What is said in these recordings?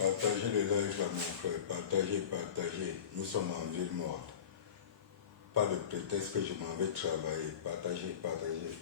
Partagez le live là, mon frère. Partagez, partagez. Nous sommes en ville morte. Pas de prétexte que je m'en vais travailler. Partagez, partagez.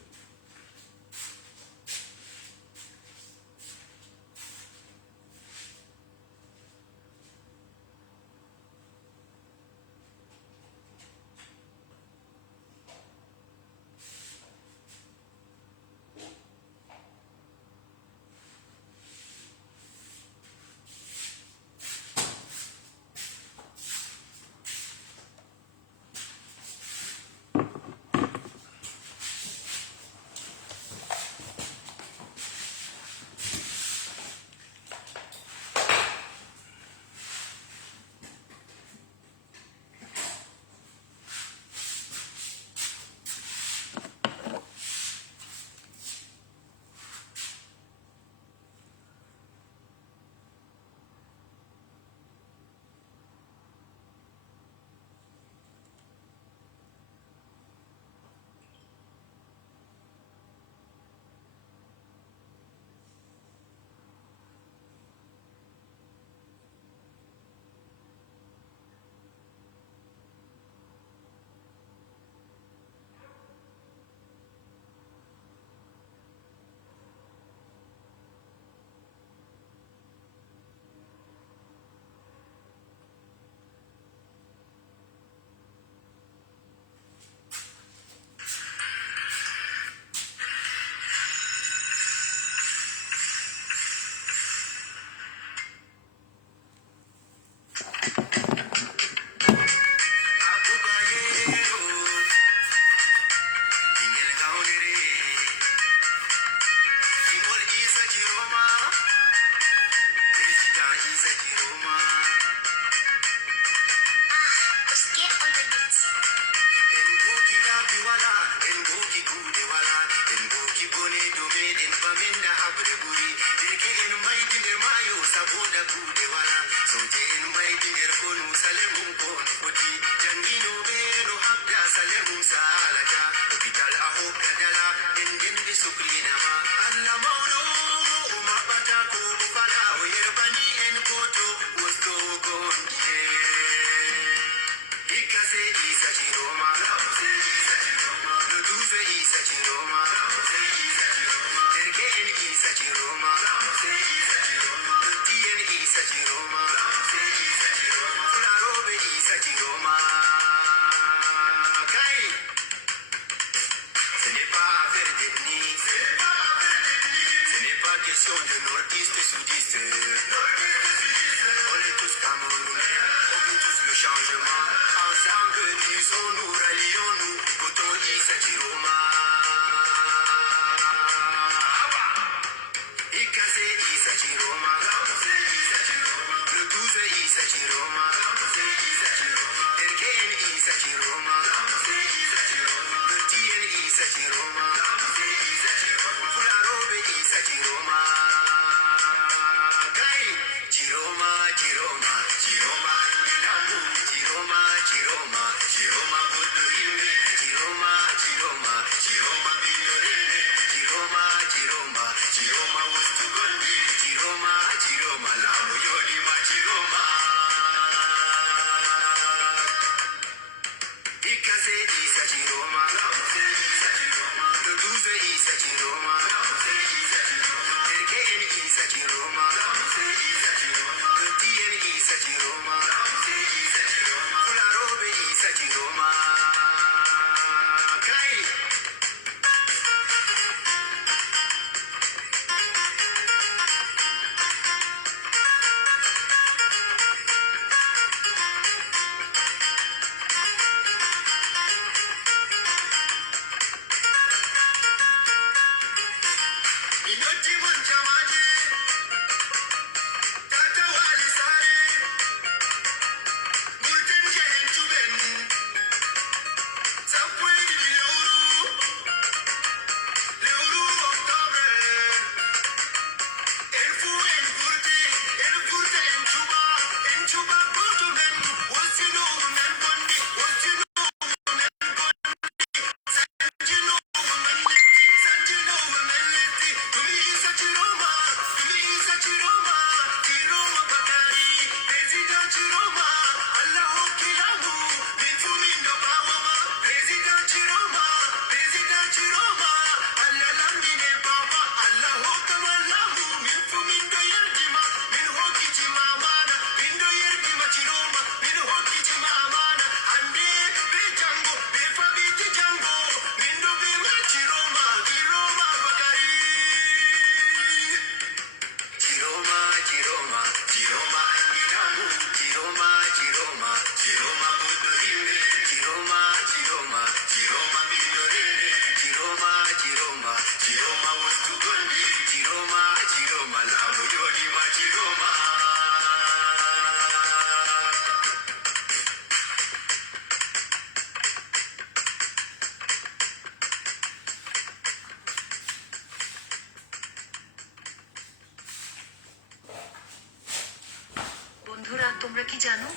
তোমরা কি জানো?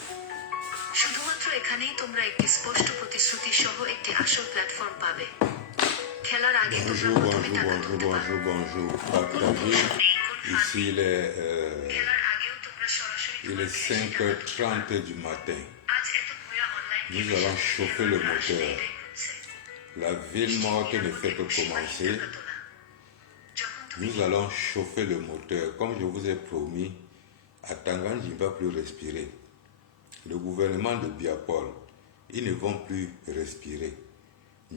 শুধুমাত্র এখানেই তোমরা একটি স্পষ্ট প্রতিশ্রুতি সহ একটি আসল প্ল্যাটফর্ম পাবে। খেলার আগে তোমরা প্রথমে টাকা তুলতে পারো। Bonjour. Partagez. Ici, il est 5h30 du matin. Nous allons chauffer le moteur. La ville morte ne fait que commencer. Nous allons chauffer le moteur. Comme je vous ai promis, à Tangan, je ne vais plus respirer. Le gouvernement de Biapol, ils ne vont plus respirer.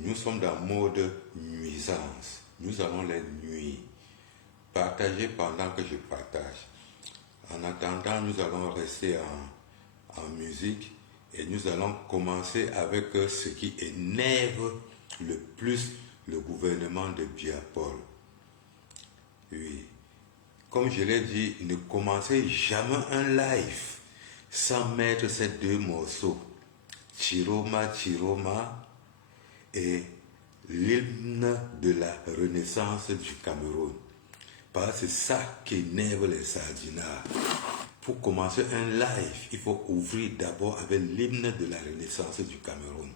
Nous sommes dans mode nuisance. Nous allons les nuire. Partagez pendant que je partage. En attendant, nous allons rester en musique et nous allons commencer avec ce qui énerve le plus le gouvernement de Biapol. Oui. Comme je l'ai dit, ne commencez jamais un live sans mettre ces deux morceaux. Chiroma, Chiroma et l'hymne de la renaissance du Cameroun. Parce que c'est ça qui énerve les sardinards. Pour commencer un live, il faut ouvrir d'abord avec l'hymne de la renaissance du Cameroun.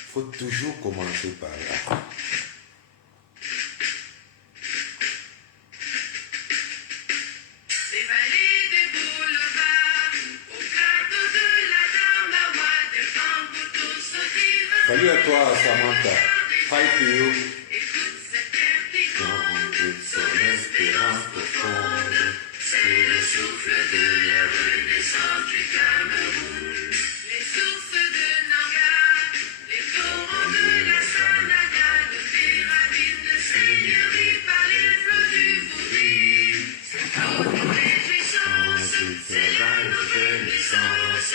Il faut toujours commencer par là. Salut à toi, Samantha. Hi to you. Son espérance profonde, c'est le souffle de la renaissance du Cameroun. Les sources de Nanga, les torrents de la Sanaga, le pyramide de seigneurie par les flots du Vouri. C'est notre réjouissance, c'est la renaissance,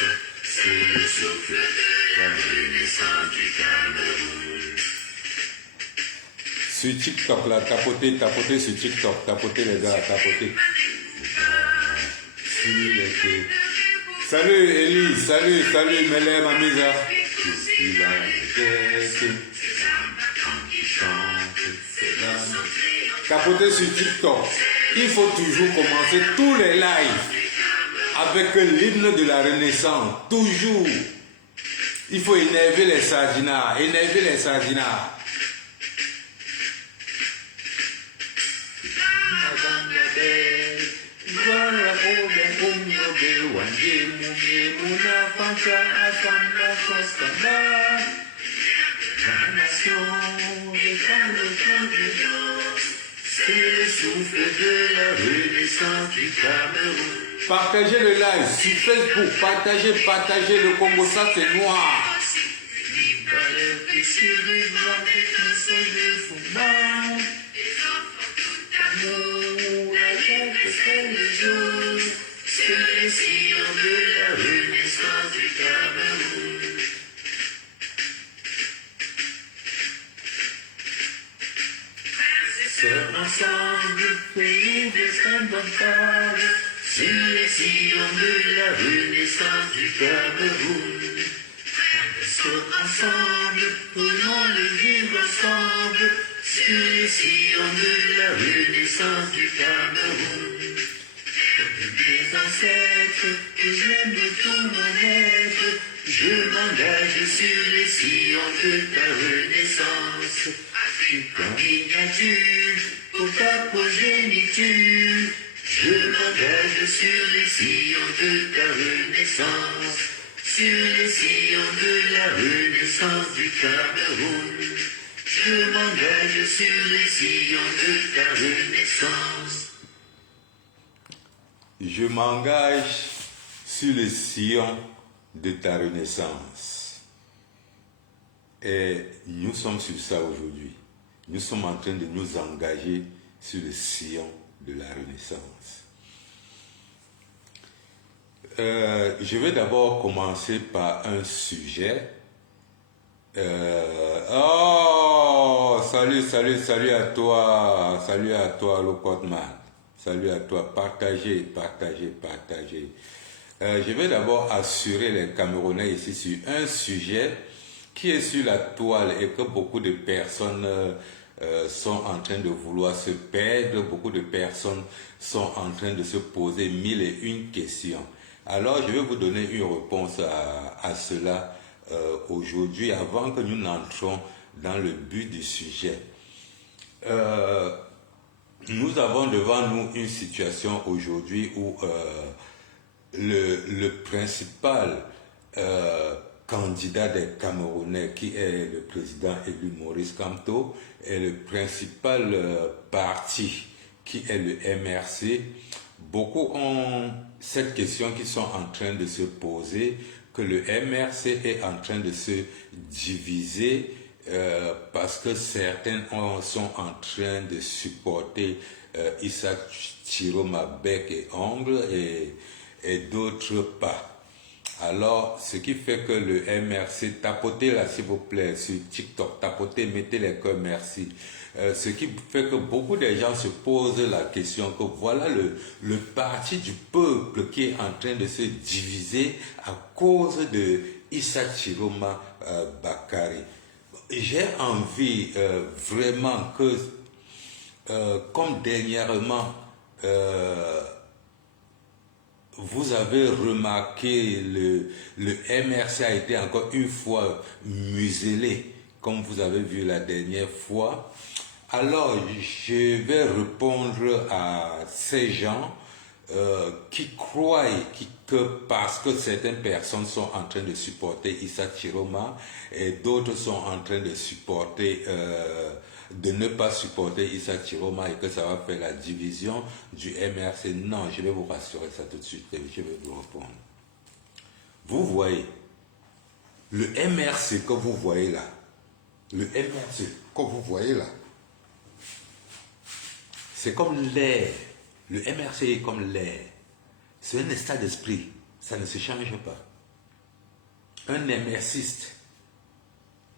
c'est le souffle de la renaissance du Cameroun. Sur TikTok là, tapotez sur TikTok, tapotez les gars, tapotez. Salut Elise, salut Mélé Mamisa. Tapotez sur TikTok. Il faut toujours commencer tous les lives avec l'hymne de la Renaissance, toujours. Il faut énerver les sardinards, La nation c'est le souffle de la renaissance du Cameroun. Partagez le live sur Facebook, partagez le Congo, ça c'est noir. C'est le sillon de la renaissance du Cameroun. Frères ensemble, pays indomptables, sur les sillons de la renaissance du Cameroun. Frères ensemble, prenons le vivre ensemble, sur les sillons de la renaissance du Cameroun. Mes ancêtres, que j'aime de tout mon être, je m'engage sur les sillons de ta renaissance. Afrique en miniature, pour ta progéniture, je m'engage sur les sillons de ta renaissance, sur les sillons de la renaissance du Cameroun. Je m'engage sur les sillons de ta renaissance. Je m'engage sur le sillon de ta renaissance. Et nous sommes sur ça aujourd'hui. Nous sommes en train de nous engager sur le sillon de la renaissance. Je vais d'abord commencer par un sujet. Salut à toi, Lokotman. Salut à toi, partagez. Je vais d'abord assurer les Camerounais ici sur un sujet qui est sur la toile et que beaucoup de personnes sont en train de vouloir se perdre. Beaucoup de personnes sont en train de se poser 1001 questions. Alors, je vais vous donner une réponse à cela aujourd'hui, avant que nous n'entrons dans le but du sujet. Nous avons devant nous une situation aujourd'hui où le principal candidat des Camerounais, qui est le président élu Maurice Kamto, et le principal parti, qui est le MRC, beaucoup ont cette question qui sont en train de se poser, que le MRC est en train de se diviser parce que certains sont en train de supporter Issa Chiroma bec et ongle et d'autres pas. Alors, ce qui fait que le MRC, tapotez là s'il vous plaît sur TikTok, tapotez, mettez les cœurs merci. Ce qui fait que beaucoup de gens se posent la question que voilà le parti du peuple qui est en train de se diviser à cause de Issa Chiroma Bakari. J'ai envie vraiment que, comme dernièrement, vous avez remarqué, le MRC a été encore une fois muselé, comme vous avez vu la dernière fois. Alors, je vais répondre à ces gens qui croient que parce que certaines personnes sont en train de supporter Issa Chiroma et d'autres sont en train de supporter, de ne pas supporter Issa Chiroma et que ça va faire la division du MRC. Non, je vais vous rassurer ça tout de suite et je vais vous répondre. Vous voyez, le MRC que vous voyez là, le MRC que vous voyez là, c'est comme l'air. Le MRC est comme l'air. C'est un état d'esprit. Ça ne se change pas. Un MRCiste,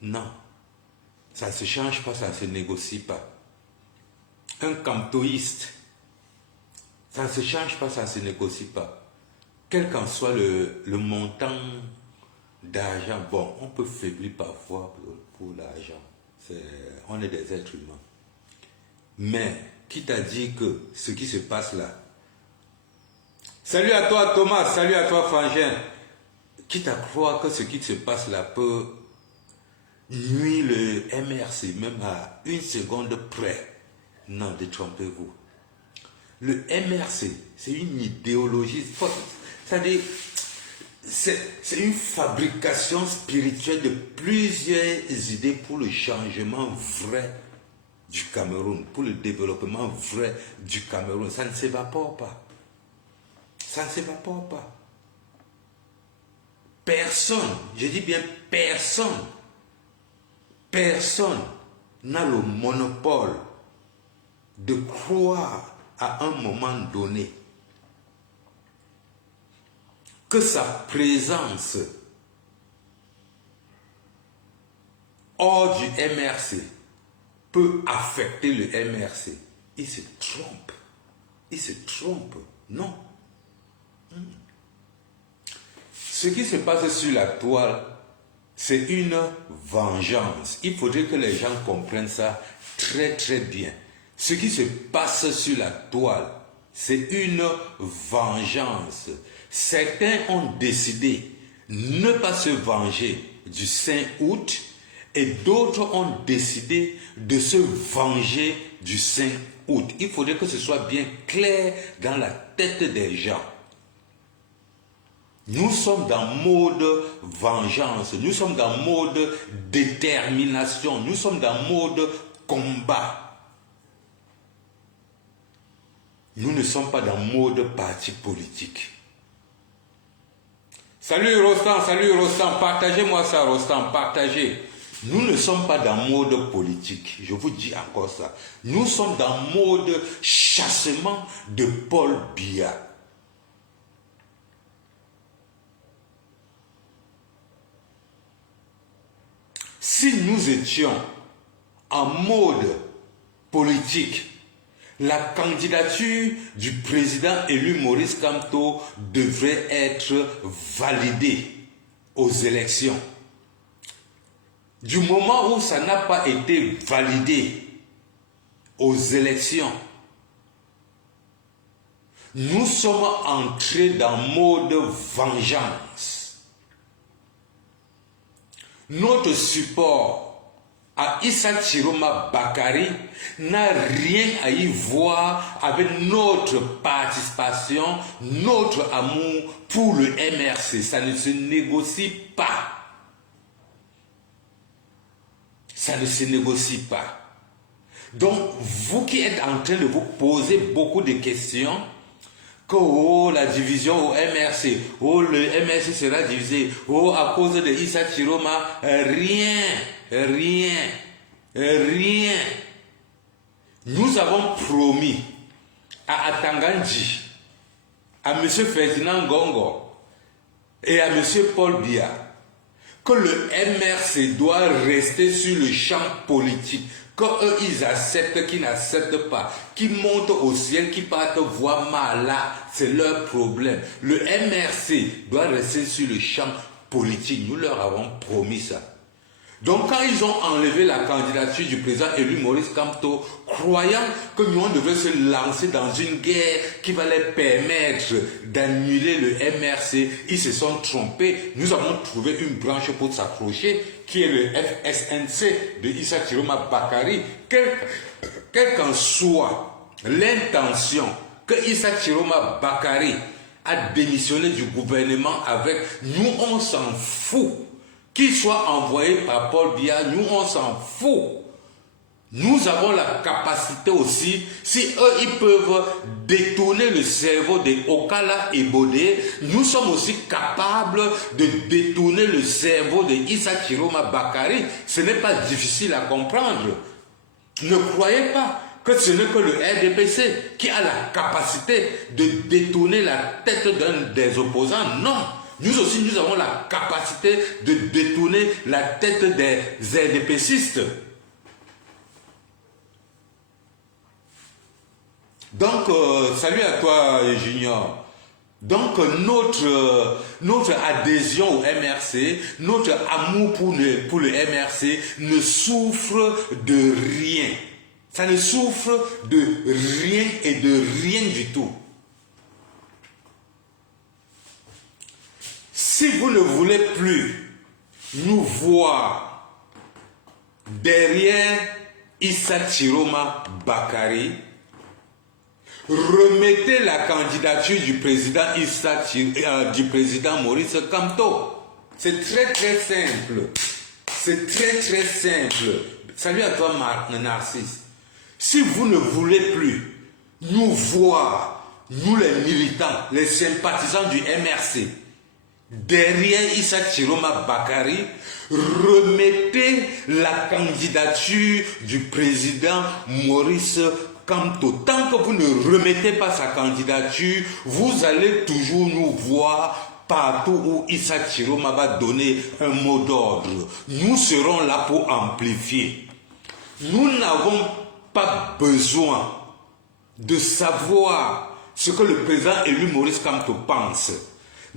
non. Ça ne se change pas, ça ne se négocie pas. Un camtoïste, ça ne se change pas, ça ne se négocie pas. Quel qu'en soit le montant d'argent, bon, on peut faiblir parfois pour l'argent. On est des êtres humains. Mais, qui t'a dit que ce qui se passe là, salut à toi Thomas, salut à toi Frangin, qui t'a croire que ce qui se passe là peut nuire le MRC, même à une seconde près? Non, détrompez-vous. Le MRC, c'est une idéologie, c'est-à-dire, c'est une fabrication spirituelle de plusieurs idées pour le changement vrai du Cameroun, pour le développement vrai du Cameroun. Ça ne s'évapore pas. Ça ne s'évapore pas. Personne, je dis bien personne n'a le monopole de croire à un moment donné que sa présence hors du MRC peut affecter le MRC. Il se trompe. Il se trompe. Non. Ce qui se passe sur la toile, c'est une vengeance. Il faudrait que les gens comprennent ça très très bien. Ce qui se passe sur la toile, c'est une vengeance. Certains ont décidé ne pas se venger du 5 août et d'autres ont décidé de se venger du 5 août. Il faudrait que ce soit bien clair dans la tête des gens. Nous sommes dans mode vengeance, nous sommes dans mode détermination, nous sommes dans mode combat. Nous ne sommes pas dans mode parti politique. Salut Rostan, partagez-moi ça Rostan, partagez. Nous ne sommes pas dans mode politique, je vous dis encore ça. Nous sommes dans mode chassement de Paul Biya. Si nous étions en mode politique, la candidature du président élu Maurice Kamto devrait être validée aux élections. Du moment où ça n'a pas été validé, aux élections. Nous sommes entrés dans mode vengeance. Notre support à Issa Chiroma Bakari n'a rien à y voir avec notre participation, notre amour pour le MRC. Ça ne se négocie pas. Ça ne se négocie pas. Donc, vous qui êtes en train de vous poser beaucoup de questions, que oh, la division au MRC, oh, le MRC sera divisé, oh, à cause de Issa Chiroma, rien. Nous avons promis à Atanganji, à M. Ferdinand Gongo et à M. Paul Biya que le MRC doit rester sur le champ politique. Qu'eux, ils acceptent, qu'ils n'acceptent pas, qu'ils montent au ciel, qu'ils partent voir Mala, c'est leur problème. Le MRC doit rester sur le champ politique. Nous leur avons promis ça. Donc quand ils ont enlevé la candidature du président élu Maurice Kamto, croyant que nous devions se lancer dans une guerre qui va les permettre d'annuler le MRC, ils se sont trompés. Nous avons trouvé une branche pour s'accrocher, qui est le FSNC de Issa Chiroma Bakari. Quelle qu'en soit l'intention que Issa Chiroma Bakari a démissionné du gouvernement avec, nous on s'en fout. Qu'il soit envoyé par Paul Biya, nous on s'en fout. Nous avons la capacité aussi, si eux ils peuvent détourner le cerveau de Okala et Bodé, nous sommes aussi capables de détourner le cerveau de Issa Chiroma Bakari. Ce n'est pas difficile à comprendre. Ne croyez pas que ce n'est que le RDPC qui a la capacité de détourner la tête d'un des opposants. Non. Nous aussi, nous avons la capacité de détourner la tête des RDPCistes. Donc, salut à toi, Junior. Donc, notre adhésion au MRC, notre amour pour le MRC ne souffre de rien. Ça ne souffre de rien et de rien du tout. Si vous ne voulez plus nous voir derrière Issa Chiroma Bakari, remettez la candidature du président du président Maurice Kamto. C'est très très simple. C'est très très simple. Salut à toi Narcisse. Si vous ne voulez plus nous voir, nous les militants, les sympathisants du MRC, derrière Issa Chiroma Bakari, remettez la candidature du président Maurice Kamto. Tant que vous ne remettez pas sa candidature, vous allez toujours nous voir partout où Issa Chiroma va donner un mot d'ordre. Nous serons là pour amplifier. Nous n'avons pas besoin de savoir ce que le président élu Maurice Kamto pense.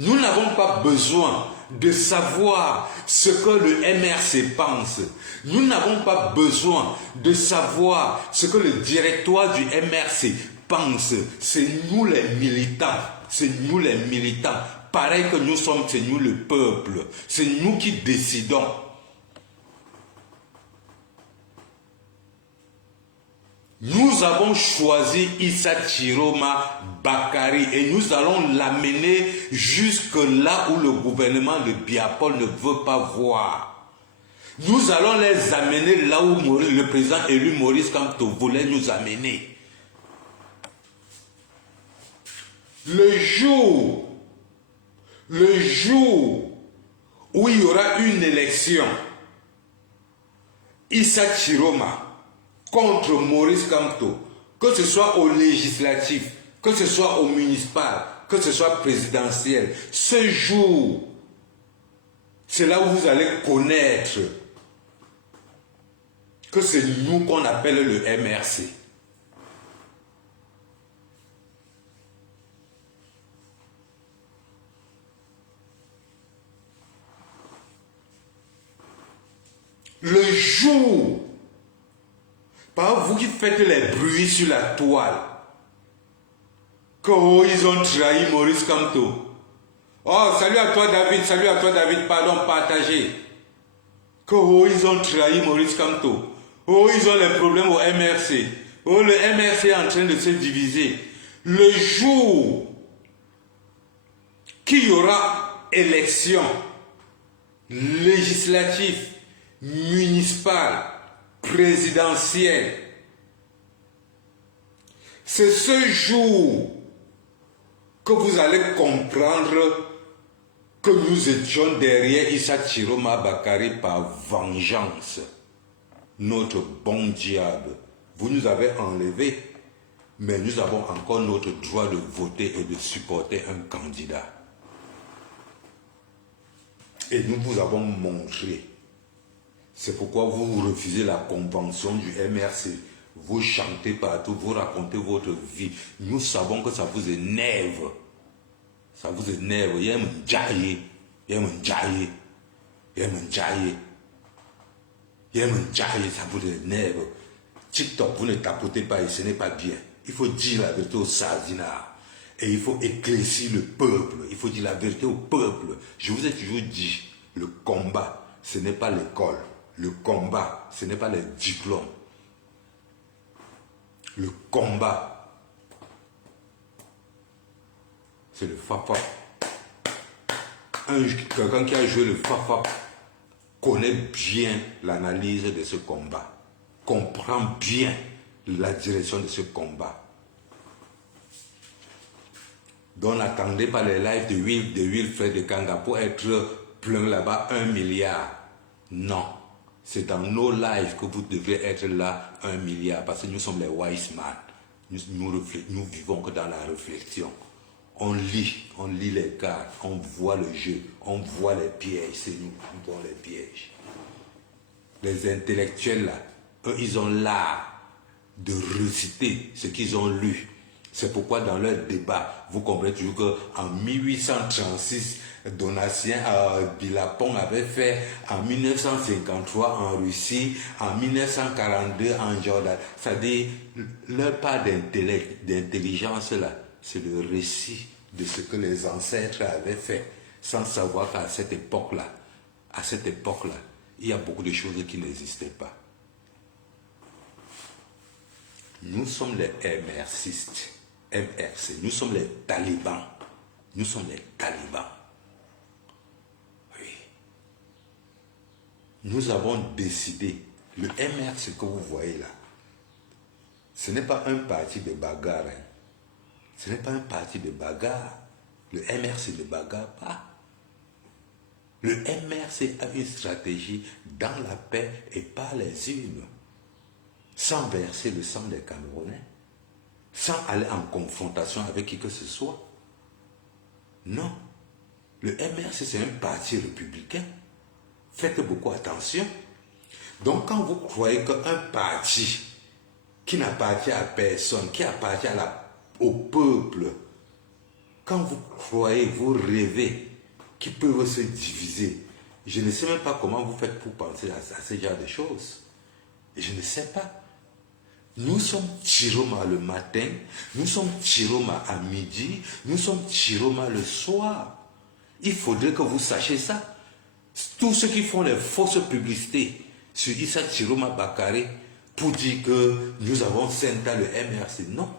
Nous n'avons pas besoin de savoir ce que le MRC pense. Nous n'avons pas besoin de savoir ce que le directoire du MRC pense. C'est nous les militants. C'est nous les militants. Pareil que nous sommes, c'est nous le peuple. C'est nous qui décidons. Nous avons choisi Issa Chiroma Bakari et nous allons l'amener jusque là où le gouvernement de Biapol ne veut pas voir. Nous allons les amener là où le président élu Maurice Kamto voulait nous amener. Le jour où il y aura une élection, Issa Chiroma contre Maurice Kamto, que ce soit au législatif, que ce soit au municipal, que ce soit présidentiel, ce jour, c'est là où vous allez connaître que c'est nous qu'on appelle le MRC. Le jour, Pas vous qui faites les bruits sur la toile. Que oh, ils ont trahi Maurice Kamto. Oh, salut à toi David, pardon, partagez. Que oh, ils ont trahi Maurice Kamto. Oh, ils ont les problèmes au MRC. Oh, le MRC est en train de se diviser. Le jour qu'il y aura élection législative, municipale, présidentielle, c'est ce jour que vous allez comprendre que nous étions derrière Issa Chiroma Bakari par vengeance. Notre bon diable, vous nous avez enlevé, mais nous avons encore notre droit de voter et de supporter un candidat. Et nous vous avons montré. C'est pourquoi vous refusez la convention du MRC. Vous chantez partout, vous racontez votre vie. Nous savons que ça vous énerve. Ça vous énerve. Il y a un djaye. Il y a un djaye. Il y a un djaye. Il y a un djaye, ça vous énerve. TikTok, vous ne tapotez pas et ce n'est pas bien. Il faut dire la vérité aux sardinards. Et il faut éclaircir le peuple. Il faut dire la vérité au peuple. Je vous ai toujours dit, le combat, ce n'est pas l'école. Le combat, ce n'est pas les diplômes. Le combat, c'est le Fafa. Quelqu'un qui a joué le Fafa connaît bien l'analyse de ce combat, comprend bien la direction de ce combat. Donc n'attendez pas les lives de Wilfred de Kanga pour être plein là-bas 1 milliard. Non. C'est dans nos lives que vous devrez être là 1 milliard parce que nous sommes les wise man. Nous vivons que dans la réflexion. On lit les cartes, on voit le jeu, on voit les pièges. C'est nous qui voyons les pièges. Les intellectuels là, eux, ils ont l'art de réciter ce qu'ils ont lu. C'est pourquoi dans leur débat, vous comprenez toujours qu'en 1836, Donatien Bilapon avait fait en 1953 en Russie, en 1942 en Jordan. C'est-à-dire, leur part d'intelligence là, c'est le récit de ce que les ancêtres avaient fait, sans savoir qu'à cette époque-là, il y a beaucoup de choses qui n'existaient pas. Nous sommes les MRCistes. MRC, nous sommes les talibans. Nous sommes les talibans. Oui. Nous avons décidé, le MRC que vous voyez là, ce n'est pas un parti de bagarre. Hein. Ce n'est pas un parti de bagarre. Le MRC ne bagarre pas. Le MRC a une stratégie dans la paix et par les urnes, sans verser le sang des Camerounais. Sans aller en confrontation avec qui que ce soit. Non. Le MRC, c'est un parti républicain. Faites beaucoup attention. Donc, quand vous croyez qu'un parti qui n'appartient à personne, qui appartient au peuple, quand vous croyez, vous rêvez qu'ils peuvent se diviser, je ne sais même pas comment vous faites pour penser à ce genre de choses. Je ne sais pas. Nous sommes Chiroma le matin, nous sommes Chiroma à midi, nous sommes Chiroma le soir. Il faudrait que vous sachiez ça. Tous ceux qui font les fausses publicités sur Issa Chiroma Bakari pour dire que nous avons Senta le MRC, non.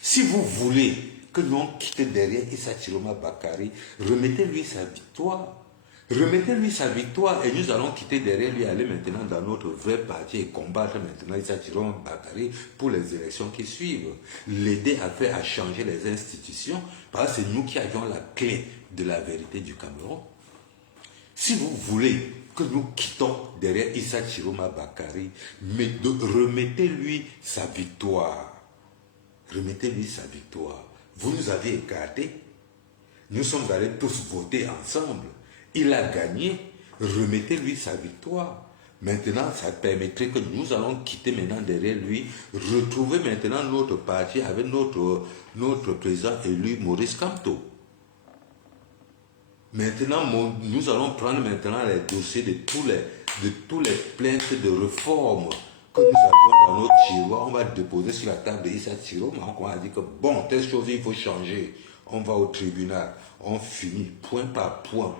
Si vous voulez que nous quittions derrière Issa Chiroma Bakari, remettez-lui sa victoire. Remettez-lui sa victoire et nous allons quitter derrière lui, aller maintenant dans notre vrai parti et combattre maintenant Issa Chiroma Bakari pour les élections qui suivent. L'aider à changer les institutions parce que c'est nous qui avions la clé de la vérité du Cameroun. Si vous voulez que nous quittons derrière Issa Chiroma Bakari, remettez-lui sa victoire. Remettez-lui sa victoire. Vous nous avez écartés. Nous sommes allés tous voter ensemble. Il a gagné, remettez-lui sa victoire. Maintenant, ça permettrait que nous allons quitter maintenant derrière lui, retrouver maintenant notre parti avec notre président élu Maurice Kamto. Maintenant, nous allons prendre maintenant les dossiers de tous les plaintes de réforme que nous avons dans notre tiroir, on va déposer sur la table de Issa Tiro, mais on va dire que bon, telle chose, il faut changer. On va au tribunal, on finit point par point,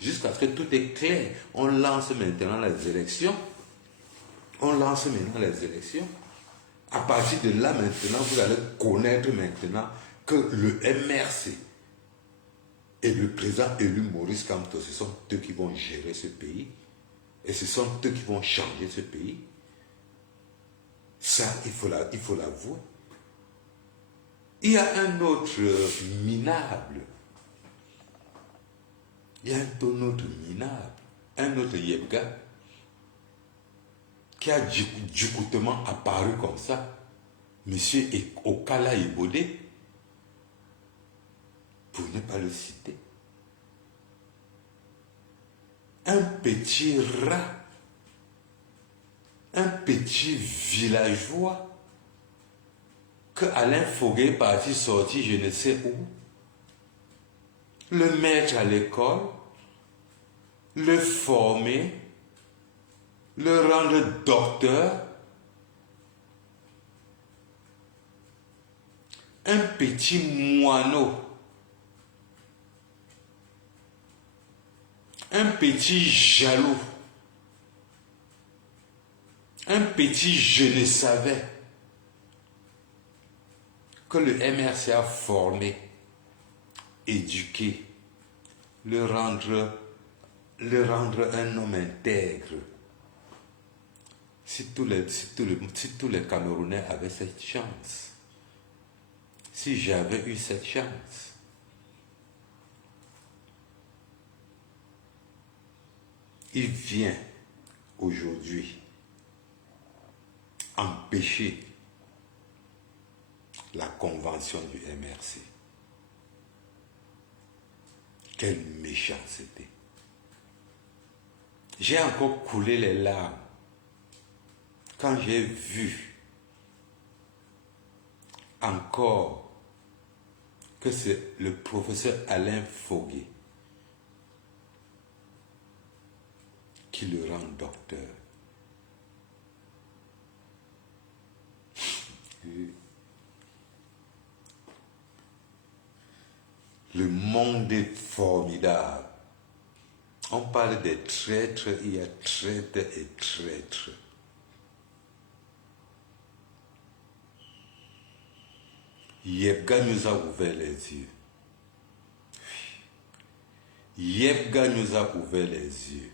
jusqu'à ce que tout est clair. On lance maintenant les élections. À partir de là, maintenant, vous allez connaître maintenant que le MRC et le président élu Maurice Kamto, ce sont eux qui vont gérer ce pays. Et ce sont eux qui vont changer ce pays. Ça, il faut l'avouer. Il y a un autre minable. Un autre Yebga qui a du apparu comme ça. Monsieur Okala Ibode, pour ne pas le citer. Un petit rat, un petit villageois que Alain Foguet est parti sortir je ne sais où, le mettre à l'école, le former, le rendre docteur, un petit moineau, un petit jaloux, un petit je ne savais que le MRC a formé, éduqué, le rendre un homme intègre. Si tous les Camerounais avaient cette chance, si j'avais eu cette chance, il vient aujourd'hui empêcher la convention du MRC. Quelle méchanceté. J'ai encore coulé les larmes quand j'ai vu encore que c'est le professeur Alain Foguet qui le rend docteur. Le monde est formidable. On parle des traîtres, il y a traîtres et traîtres. Yebga nous a ouvert les yeux. Yebga nous a ouvert les yeux.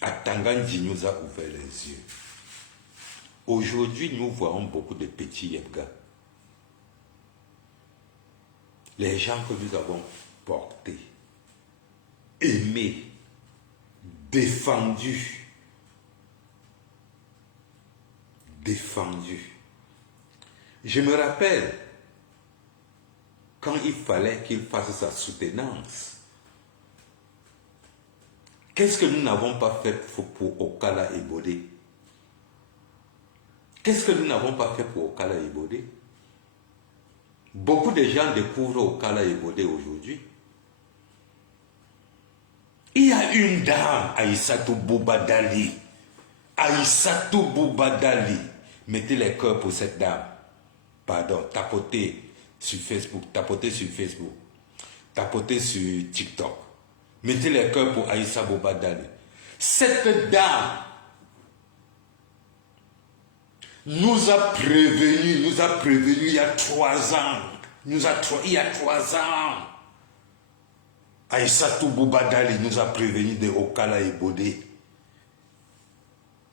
Atangandi nous a ouvert les yeux. Aujourd'hui, nous voyons beaucoup de petits Yebga. Les gens que nous avons portés, aimés, défendus. Je me rappelle quand il fallait qu'il fasse sa soutenance. Qu'est-ce que nous n'avons pas fait pour Okala Ibode? Qu'est-ce que nous n'avons pas fait pour Okala Ibode? Beaucoup de gens découvrent Okala Ibode aujourd'hui. Il y a une dame, Aïssatou Boubadali. Aïssatou Boubadali. Mettez les cœurs pour cette dame. Pardon, tapotez sur Facebook, tapotez sur TikTok. Mettez les cœurs pour Aïssa Boubadali. Cette dame nous a prévenu il y a 3 ans. Il y a 3 ans. Aïssatou Boubadali nous a prévenu de Okala Ibode.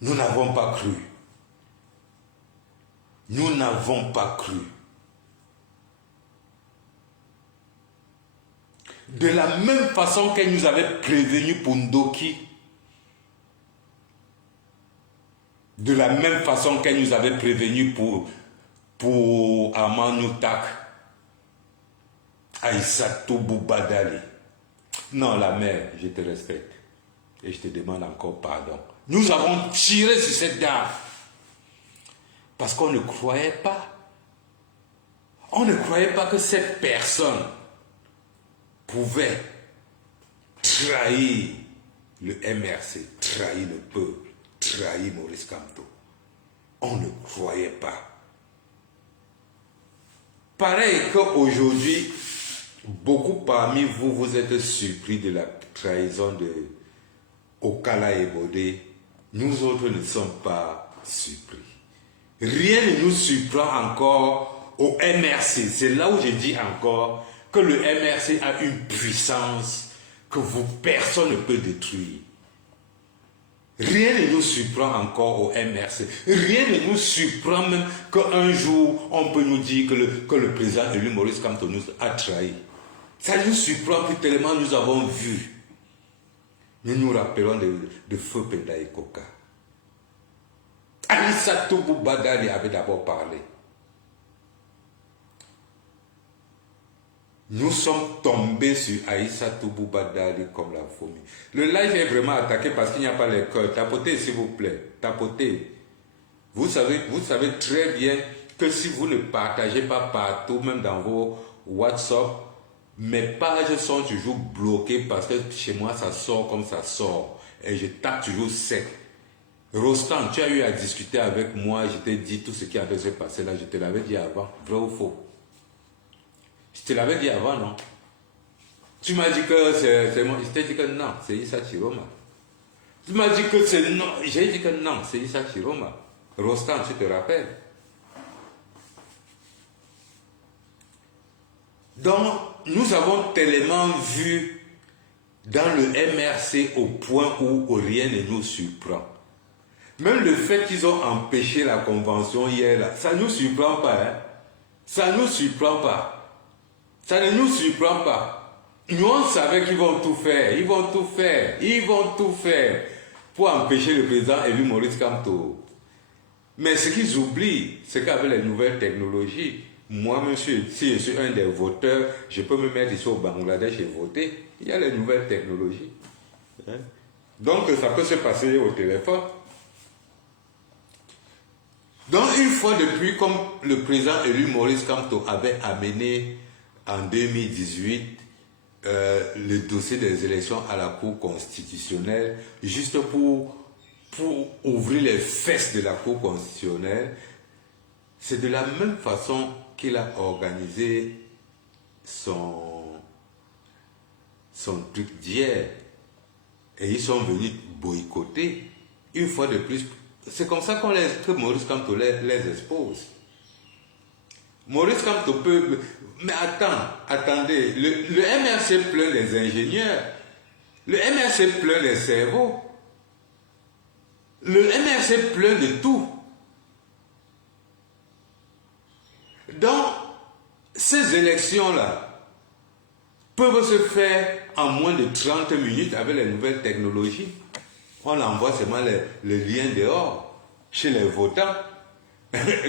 Nous n'avons pas cru. Nous n'avons pas cru. De la même façon qu'elle nous avait prévenu pour Ndoki, de la même façon qu'elle nous avait prévenu pour Amanoutak, Aïssatou Boubadali. Non, la mère, je te respecte. Et je te demande encore pardon. Nous avons tiré sur cette dame. Parce qu'on ne croyait pas. On ne croyait pas que cette personne pouvait trahir le MRC, trahir le peuple, trahi Maurice Kamto. On ne croyait pas. Pareil qu'aujourd'hui, beaucoup parmi vous, vous êtes surpris de la trahison de Okala et Bodé. Nous autres ne sommes pas surpris. Rien ne nous surprend encore au MRC. C'est là où je dis encore que le MRC a une puissance que personne ne peut détruire. Rien ne nous surprend encore au MRC. Rien ne nous surprend même qu'un jour, on peut nous dire que le président élu Maurice Kamto nous a trahis. Ça ne nous surprend plus tellement nous avons vu. Nous nous rappelons de Feu Penda et Koka. Aïssa Toubou Badali avait d'abord parlé. Nous sommes tombés sur Aïssa Toubou Badali comme la fourmi. Le live est vraiment attaqué parce qu'il n'y a pas les cœurs. Tapotez s'il vous plaît. Tapotez. Vous savez très bien que si vous ne partagez pas partout, même dans vos WhatsApp, mes pages sont toujours bloquées parce que chez moi ça sort comme ça sort. Et je tape toujours sec. Rostand, tu as eu à discuter avec moi, je t'ai dit tout ce qui a fait se passer là, je te l'avais dit avant, vrai ou faux? Je te l'avais dit avant, non? Tu m'as dit que c'est moi, je t'ai dit que non, c'est Issa Chiroma. Tu m'as dit que c'est non, j'ai dit que non, c'est Issa Chiroma. Rostand, tu te rappelles? Donc, nous avons tellement vu dans le MRC au point où rien ne nous surprend. Même le fait qu'ils ont empêché la convention hier, là, ça ne nous surprend pas. Hein? Ça ne nous surprend pas. Ça ne nous surprend pas. Nous, on savait qu'ils vont tout faire. Ils vont tout faire. Ils vont tout faire pour empêcher le président élu Maurice Kamto. Mais ce qu'ils oublient, c'est qu'avec les nouvelles technologies, moi, monsieur, si je suis un des voteurs, je peux me mettre ici au Bangladesh et voter. Il y a les nouvelles technologies. Hein? Donc, ça peut se passer au téléphone. Donc, une fois de plus, comme le président élu Maurice Kamto avait amené en 2018 le dossier des élections à la Cour constitutionnelle, juste pour ouvrir les fesses de la Cour constitutionnelle, c'est de la même façon qu'il a organisé son truc d'hier. Et ils sont venus boycotter. Une fois de plus, c'est comme ça que Maurice Kamto les expose. Maurice Kamto peut... Mais attendez, le MRC plein des ingénieurs, le MRC plein des cerveaux, le MRC plein de tout. Donc, ces élections-là peuvent se faire en moins de 30 minutes avec les nouvelles technologies. On envoie seulement les liens dehors, chez les votants.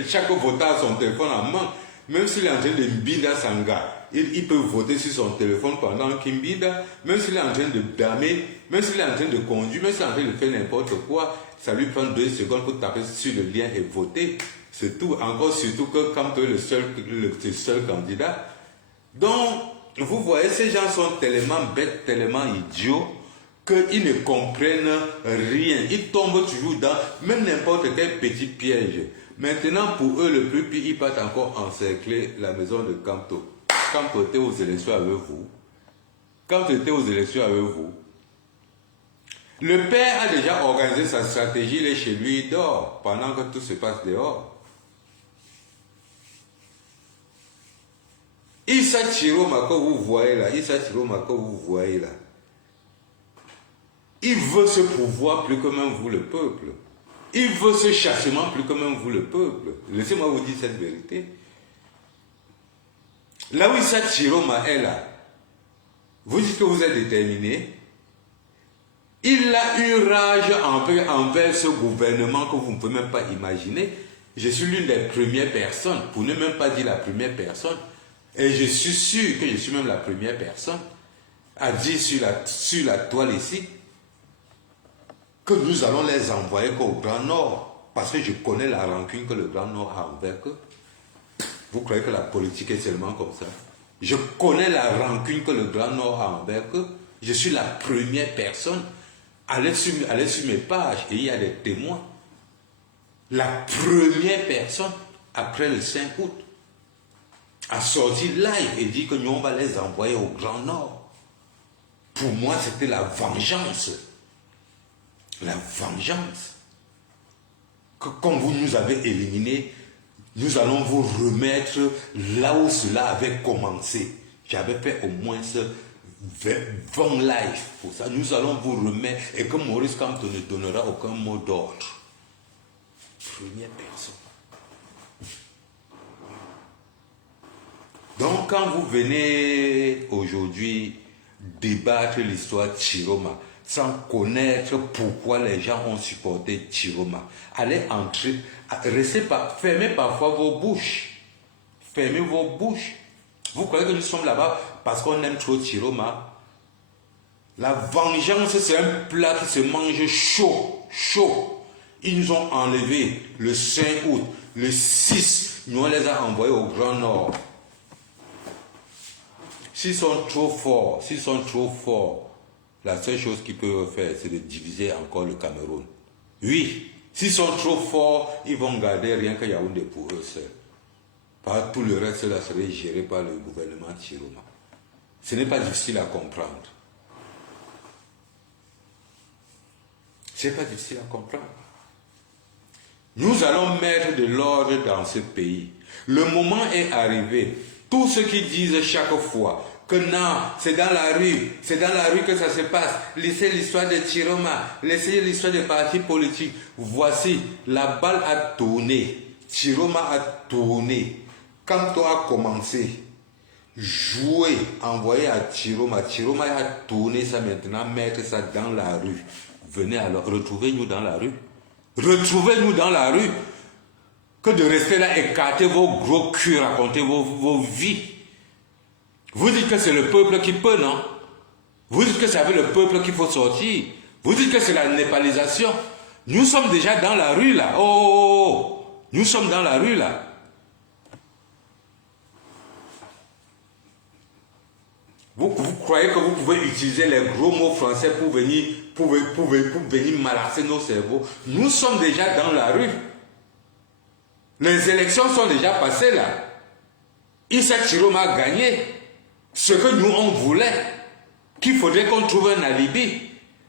Chaque votant a son téléphone en main. Même s'il est en train de mbida Sanga, il peut voter sur son téléphone pendant qu'il mbida. Même s'il est en train de damer, même s'il est en train de conduire, même s'il est en train de faire n'importe quoi, ça lui prend 2 secondes pour taper sur le lien et voter. C'est tout. Encore surtout que quand tu es le seul candidat. Donc, vous voyez, ces gens sont tellement bêtes, tellement idiots, qu'ils ne comprennent rien. Ils tombent toujours dans même n'importe quel petit piège. Maintenant, pour eux, le plus pire, ils partent encore encercler la maison de Kamto. Kamto était aux élections avec vous. Kamto était aux élections avec vous. Le père a déjà organisé sa stratégie, il est chez lui, il dort, pendant que tout se passe dehors. Issa Chiroma que vous voyez là, il veut ce pouvoir plus que même vous, le peuple. Il veut ce chassement plus que même vous, le peuple. Laissez-moi vous dire cette vérité. Là où Issa Chiroma est là, vous dites que vous êtes déterminé. Il a une rage envers ce gouvernement que vous ne pouvez même pas imaginer. Je suis l'une des premières personnes, pour ne même pas dire la première personne, et je suis sûr que je suis même la première personne à dire sur la toile ici que nous allons les envoyer qu'au Grand Nord, parce que je connais la rancune que le Grand Nord a envers eux. Vous croyez que la politique est seulement comme ça? Je connais la rancune que le Grand Nord a envers eux. Je suis la première personne Allez sur mes pages et il y a des témoins. La première personne, après le 5 août, a sorti live et dit que nous, on va les envoyer au Grand Nord. Pour moi, c'était la vengeance. La vengeance. Que quand vous nous avez éliminés, nous allons vous remettre là où cela avait commencé. J'avais fait au moins 20 lives pour ça. Nous allons vous remettre et que Maurice Kamto ne donnera aucun mot d'ordre. Première personne. Donc quand vous venez aujourd'hui débattre l'histoire de Chiroma sans connaître pourquoi les gens ont supporté Chiroma, allez entrer, fermez parfois vos bouches. Fermez vos bouches. Vous croyez que nous sommes là-bas parce qu'on aime trop Chiroma? La vengeance, c'est un plat qui se mange chaud, chaud. Ils nous ont enlevés le 5 août, le 6, nous on les a envoyés au Grand Nord. S'ils sont trop forts, la seule chose qu'ils peuvent faire, c'est de diviser encore le Cameroun. Oui, s'ils sont trop forts, ils vont garder rien que Yaoundé pour eux seuls. Par tout le reste, cela serait géré par le gouvernement Chiroma. Ce n'est pas difficile à comprendre. C'est pas difficile à comprendre. Nous allons mettre de l'ordre dans ce pays. Le moment est arrivé. Tous ceux qui disent chaque fois que non, c'est dans la rue que ça se passe. Laissez l'histoire de Chiroma, laissez l'histoire des partis politiques. Voici, la balle a tourné. Chiroma a tourné. Quand on a commencé, jouer, envoyer à Chiroma, Chiroma a tourné ça maintenant, mettre ça dans la rue. Venez alors, retrouvez-nous dans la rue. Retrouvez-nous dans la rue. Que de rester là, écarter vos gros culs, raconter vos vies. Vous dites que c'est le peuple qui peut, non? Vous dites que c'est avec le peuple qu'il faut sortir. Vous dites que c'est la népalisation. Nous sommes déjà dans la rue là. Oh, nous sommes dans la rue là. Vous croyez que vous pouvez utiliser les gros mots français pour venir malaxer nos cerveaux? Nous sommes déjà dans la rue. Les élections sont déjà passées là. Issa Chiroma a gagné. Ce que nous on voulait, qu'il faudrait qu'on trouve un alibi.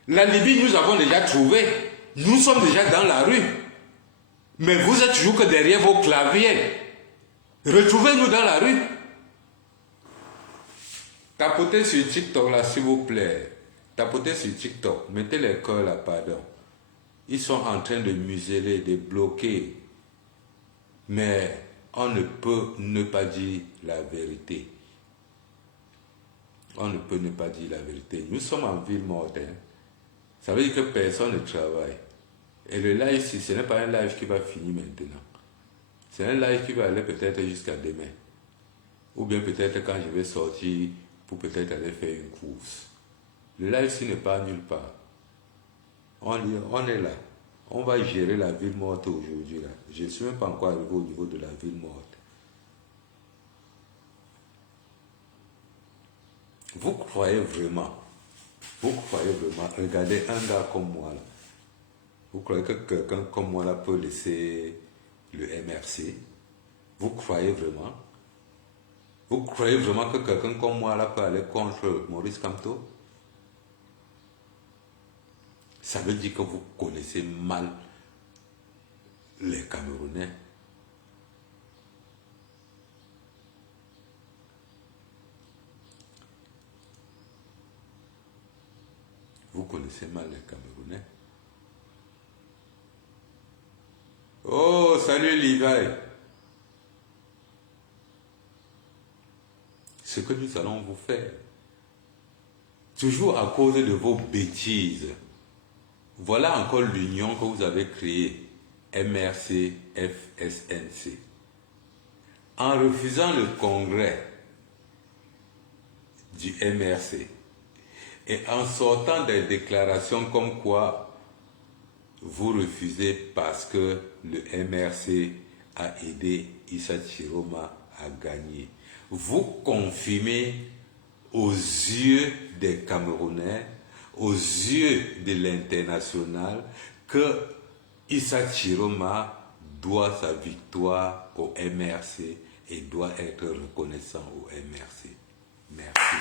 L'alibi nous avons déjà trouvé. Nous sommes déjà dans la rue. Mais vous êtes toujours que derrière vos claviers. Retrouvez-nous dans la rue. Tapotez sur TikTok là, s'il vous plaît. Tapotez sur TikTok. Mettez les cœurs là, pardon. Ils sont en train de museler, de bloquer. Mais on ne peut ne pas dire la vérité. On ne peut ne pas dire la vérité. Nous sommes en ville morte. Hein. Ça veut dire que personne ne travaille. Et le live, ce n'est pas un live qui va finir maintenant. C'est un live qui va aller peut-être jusqu'à demain. Ou bien peut-être quand je vais sortir pour peut-être aller faire une course. Le live, ce n'est pas nulle part. On est là. On va gérer la ville morte aujourd'hui. Là. Je ne suis même pas encore arrivé au niveau de la ville morte. Vous croyez vraiment, regardez un gars comme moi là. Vous croyez que quelqu'un comme moi là peut laisser le MRC? Vous croyez vraiment? Vous croyez vraiment que quelqu'un comme moi là peut aller contre Maurice Kamto? Ça veut dire que vous connaissez mal les Camerounais. Vous connaissez mal les Camerounais. Oh, salut Levi. Ce que nous allons vous faire, toujours à cause de vos bêtises, voilà encore l'union que vous avez créée, MRC-FSNC. En refusant le congrès du MRC et en sortant des déclarations comme quoi vous refusez parce que le MRC a aidé Issa Chiroma à gagner, vous confirmez aux yeux des Camerounais aux yeux de l'international que Issa Chiroma doit sa victoire au MRC et doit être reconnaissant au MRC. Merci.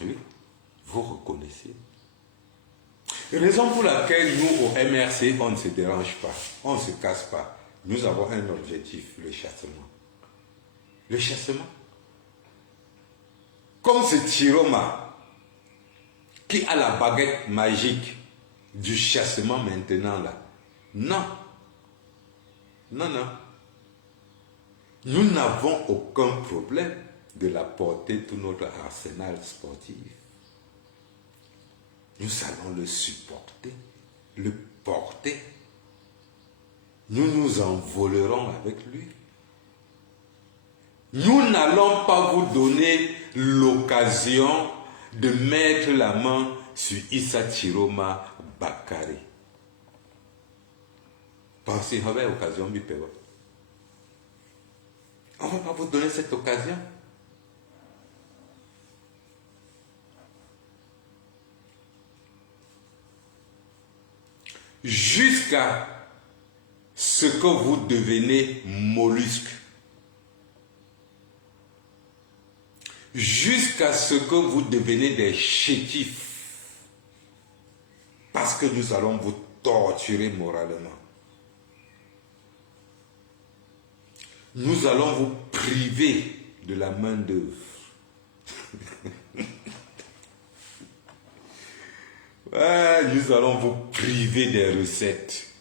Oui, vous reconnaissez. Raison pour laquelle nous, au MRC, on ne se dérange pas, on ne se casse pas. Nous avons un objectif, le chassement. Le chassement. Comme ce Chiroma qui a la baguette magique du chassement maintenant là. Non. Non, non. Nous n'avons aucun problème de l'apporter tout notre arsenal sportif. Nous allons le supporter, le porter. Nous nous envolerons avec lui. Nous n'allons pas vous donner l'occasion de mettre la main sur Issa Chiroma Bakary. Pensez à l'occasion, on ne va pas vous donner cette occasion. Jusqu'à ce que vous devenez mollusque. Jusqu'à ce que vous devenez des chétifs. Parce que nous allons vous torturer moralement. Nous allons vous priver de la main-d'œuvre. Ouais, nous allons vous priver des recettes.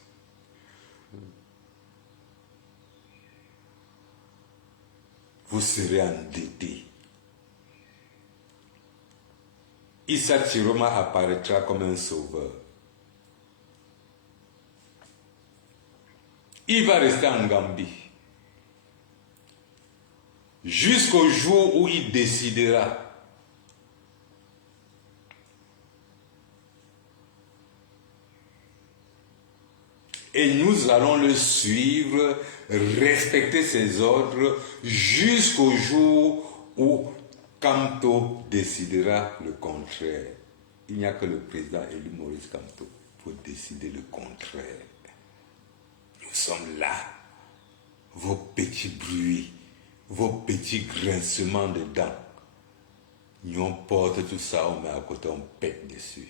Vous serez endettés. Issa Chiroma apparaîtra comme un sauveur. Il va rester en Gambie. Jusqu'au jour où il décidera et nous allons le suivre, respecter ses ordres jusqu'au jour où Kamto décidera le contraire. Il n'y a que le président élu Maurice Kamto pour décider le contraire. Nous sommes là, vos petits bruits, vos petits grincements de dents. Nous on porte tout ça, on met à côté, on pète dessus.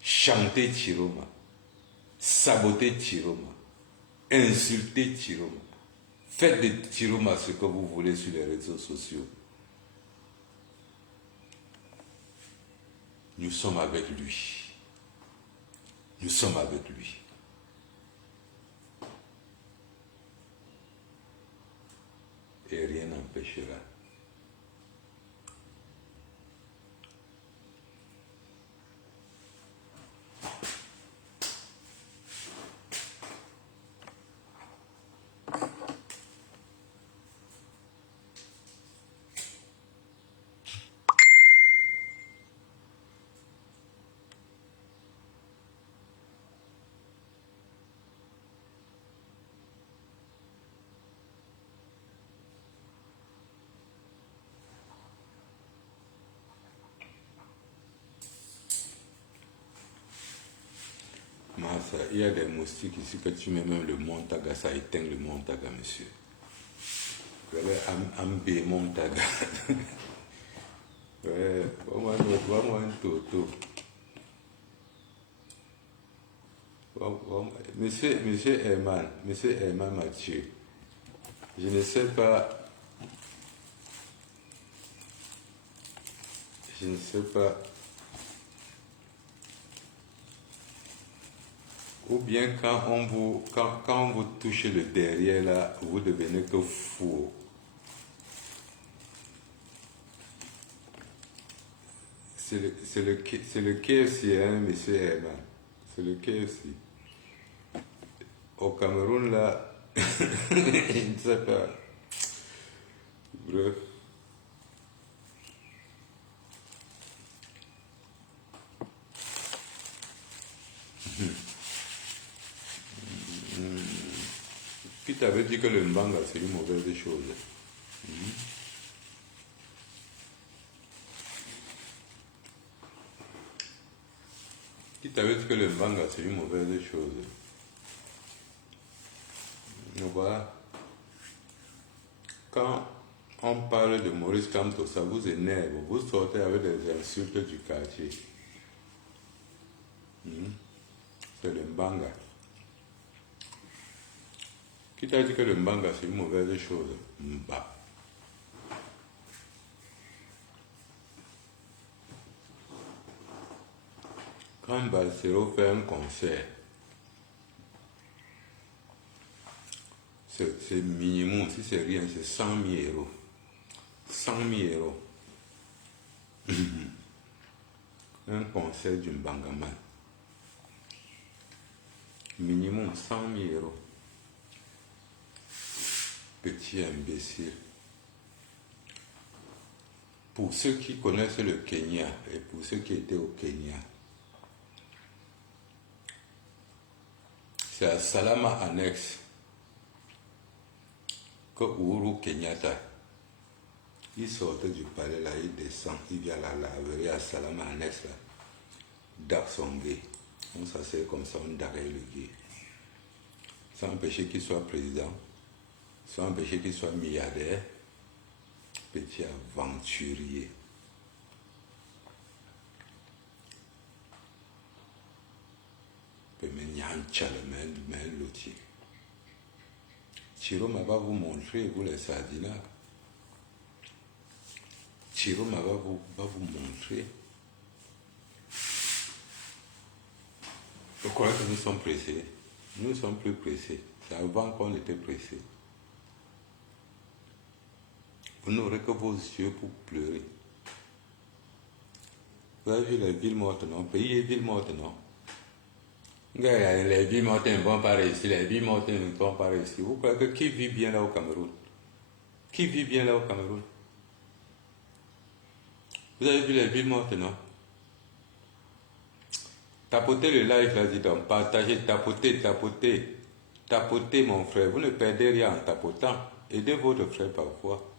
Chanter Chiroma, saboter Chiroma, insulter Chiroma. Faites de Chiroma ce que vous voulez sur les réseaux sociaux. Nous sommes avec lui. Nous sommes avec lui. Et rien n'empêchera. Il y a des moustiques ici que tu mets même le montaga, ça éteint le montaga, monsieur. Vous avez ambé montaga. Ouais, vraiment un toto. Monsieur Herman Mathieu, je ne sais pas. Ou bien quand on vous touche le derrière là, vous devenez que fou. C'est le KFC, hein, monsieur Herman. C'est le KFC. Au Cameroun là, je ne sais pas. Bref. t'avait dit que le mbanga c'est une mauvaise chose? Qui t'avait dit que le mbanga c'est une mauvaise chose? Donc voilà. Quand on parle de Maurice Kamto, ça vous énerve, vous sortez avec des insultes du quartier. C'est le mbanga. Qui t'a dit que le mbanga c'est une mauvaise chose? Mba. Quand Balsero fait un concert, c'est minimum, si c'est rien, c'est 100 000 euros. 100 000 euros. Un concert du Mbangaman. Minimum 100 000 euros. Petit imbécile. Pour ceux qui connaissent le Kenya et pour ceux qui étaient au Kenya, c'est à Salama Annexe que Uhuru Kenyatta, il sortait du palais là, il descend, il vient à la laverie à Salama Annexe là, dac son gay. On s'assied comme ça, on daguait le gay. Sans empêcher qu'il soit président, sans empêcher qu'il soit milliardaire, petit aventurier. Mais l'outil. Chiroma va vous montrer, vous les sardinats. Chiroma va vous montrer. Vous croyez que nous sommes pressés? Nous ne sommes plus pressés. C'est avant qu'on était pressés. Vous n'aurez que vos yeux pour pleurer. Vous avez vu les villes mortes, non? Pays et villes mortes, non? Les villes mortes ne vont pas réussir, les villes mortes ne vont pas réussir. Vous croyez que qui vit bien là au Cameroun? Qui vit bien là au Cameroun? Vous avez vu les villes mortes, non? Tapotez le live, là, dis donc. Partagez, tapotez, tapotez. Tapotez, mon frère. Vous ne perdez rien en tapotant. Aidez votre frère parfois.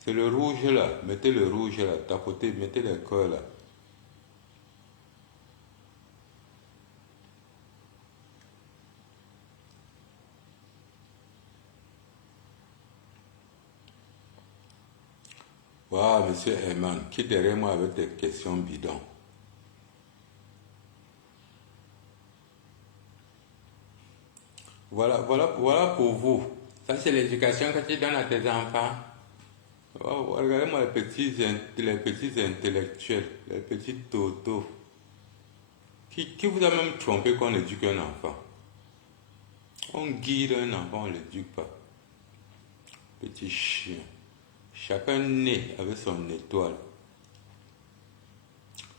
C'est le rouge là. Mettez le rouge là. Tapotez, mettez les cœurs là. Voilà, monsieur Herman, qui derrière moi avec des questions bidons. Voilà pour vous. Ça, c'est l'éducation que tu donnes à tes enfants. Oh, regardez-moi les petits intellectuels, les petits totos. Qui vous a même trompé qu'on éduque un enfant? On guide un enfant, on ne l'éduque pas. Petit chien. Chacun né avec son étoile.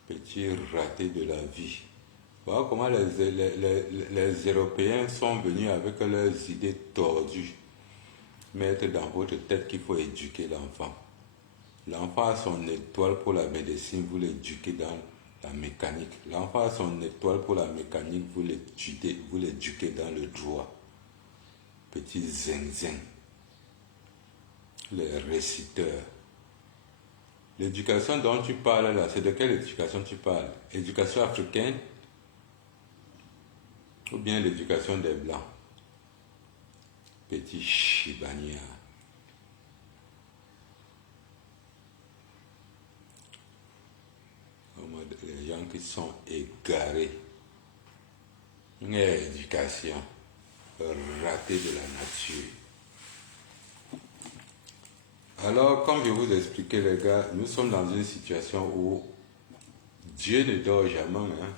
Petit raté de la vie. Voilà comment les Européens sont venus avec leurs idées tordues. Mettre dans votre tête qu'il faut éduquer l'enfant. L'enfant a son étoile pour la médecine, vous l'éduquez dans la mécanique. L'enfant a son étoile pour la mécanique, vous l'éduquez dans le droit. Petit zinzin. Les réciteurs. L'éducation dont tu parles là, c'est de quelle éducation tu parles? Éducation africaine ou bien l'éducation des Blancs? Petit chibania. Les gens qui sont égarés. Une éducation ratée de la nature. Alors, comme je vous expliquais les gars, nous sommes dans une situation où Dieu ne dort jamais. Hein?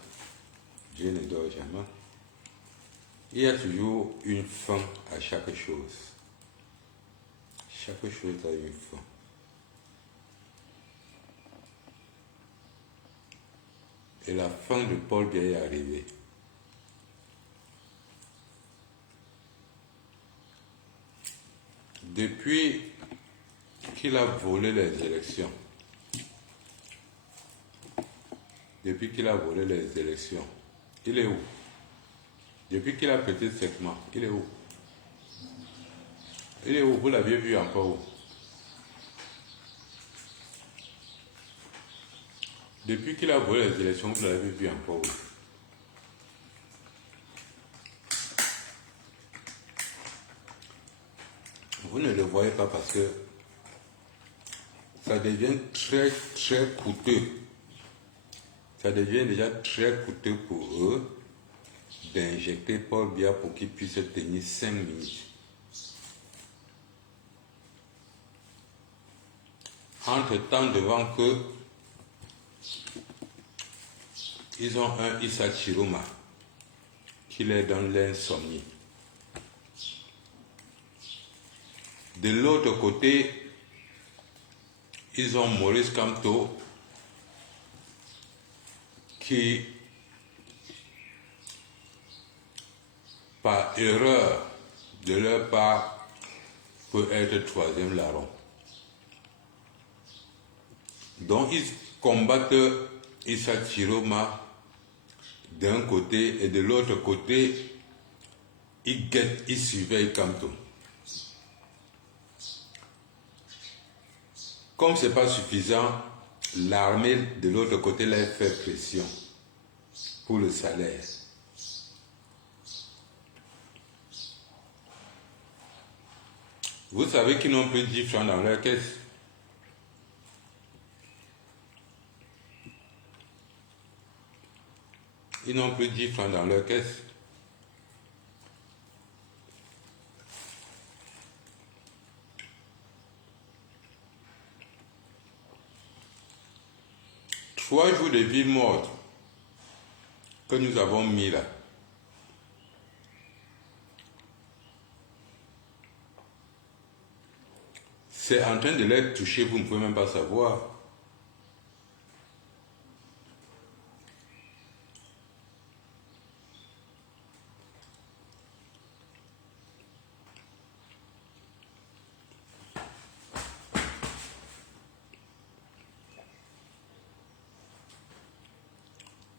Dieu ne dort jamais. Il y a toujours une fin à chaque chose. Chaque chose a une fin. Et la fin de Paul Biya est arrivée. Depuis qu'il a volé les élections, il est où? Depuis qu'il a pété le segment, il est où? Il est où? Vous l'aviez vu encore où? Depuis qu'il a volé les élections, vous l'avez vu encore où? Vous ne le voyez pas parce que ça devient très très coûteux. Ça devient déjà très coûteux pour eux d'injecter Paul Biya pour qu'il puisse tenir 5 minutes. Entre-temps, devant que ils ont un Issa Chiroma qui leur donne l'insomnie. De l'autre côté, ils ont Maurice Kamto qui, par erreur de leur part, peut être troisième larron. Donc ils combattent Issa Chiroma d'un côté et de l'autre côté, ils guettent, ils surveillent Kamto. Comme ce n'est pas suffisant, l'armée de l'autre côté leur fait pression pour le salaire. Vous savez qu'ils n'ont plus 10 francs dans leur caisse. Ils n'ont plus 10 francs dans leur caisse. Trois jours de ville morte que nous avons mis là. C'est en train de les toucher, vous ne pouvez même pas savoir.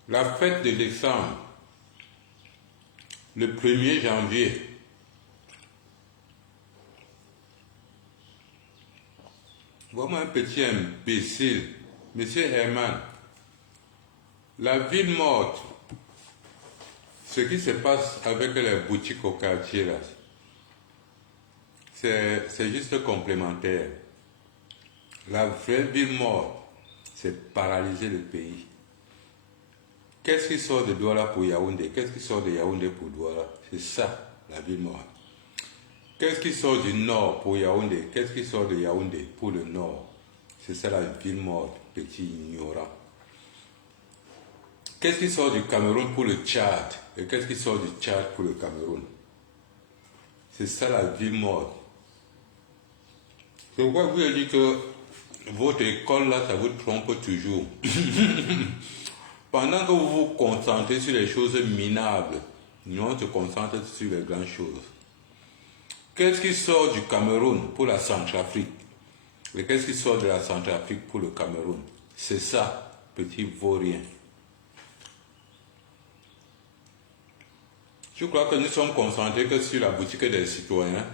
La fête de décembre, le 1er janvier, voilà un petit imbécile, Monsieur Herman, la ville morte, ce qui se passe avec les boutiques au quartier là, c'est juste complémentaire. La vraie ville morte, c'est paralyser le pays. Qu'est-ce qui sort de Douala pour Yaoundé? Qu'est-ce qui sort de Yaoundé pour Douala? C'est ça, la ville morte. Qu'est-ce qui sort du nord pour Yaoundé? Qu'est-ce qui sort de Yaoundé pour le nord? C'est ça la ville morte, petit ignorant. Qu'est-ce qui sort du Cameroun pour le Tchad? Et qu'est-ce qui sort du Tchad pour le Cameroun? C'est ça la ville morte. C'est pourquoi je vous ai dit que votre école là, ça vous trompe toujours. Pendant que vous vous concentrez sur les choses minables, nous on se concentre sur les grandes choses. Qu'est-ce qui sort du Cameroun pour la Centrafrique? Et qu'est-ce qui sort de la Centrafrique pour le Cameroun? C'est ça, petit vaurien. Je crois que nous sommes concentrés que sur la boutique des citoyens.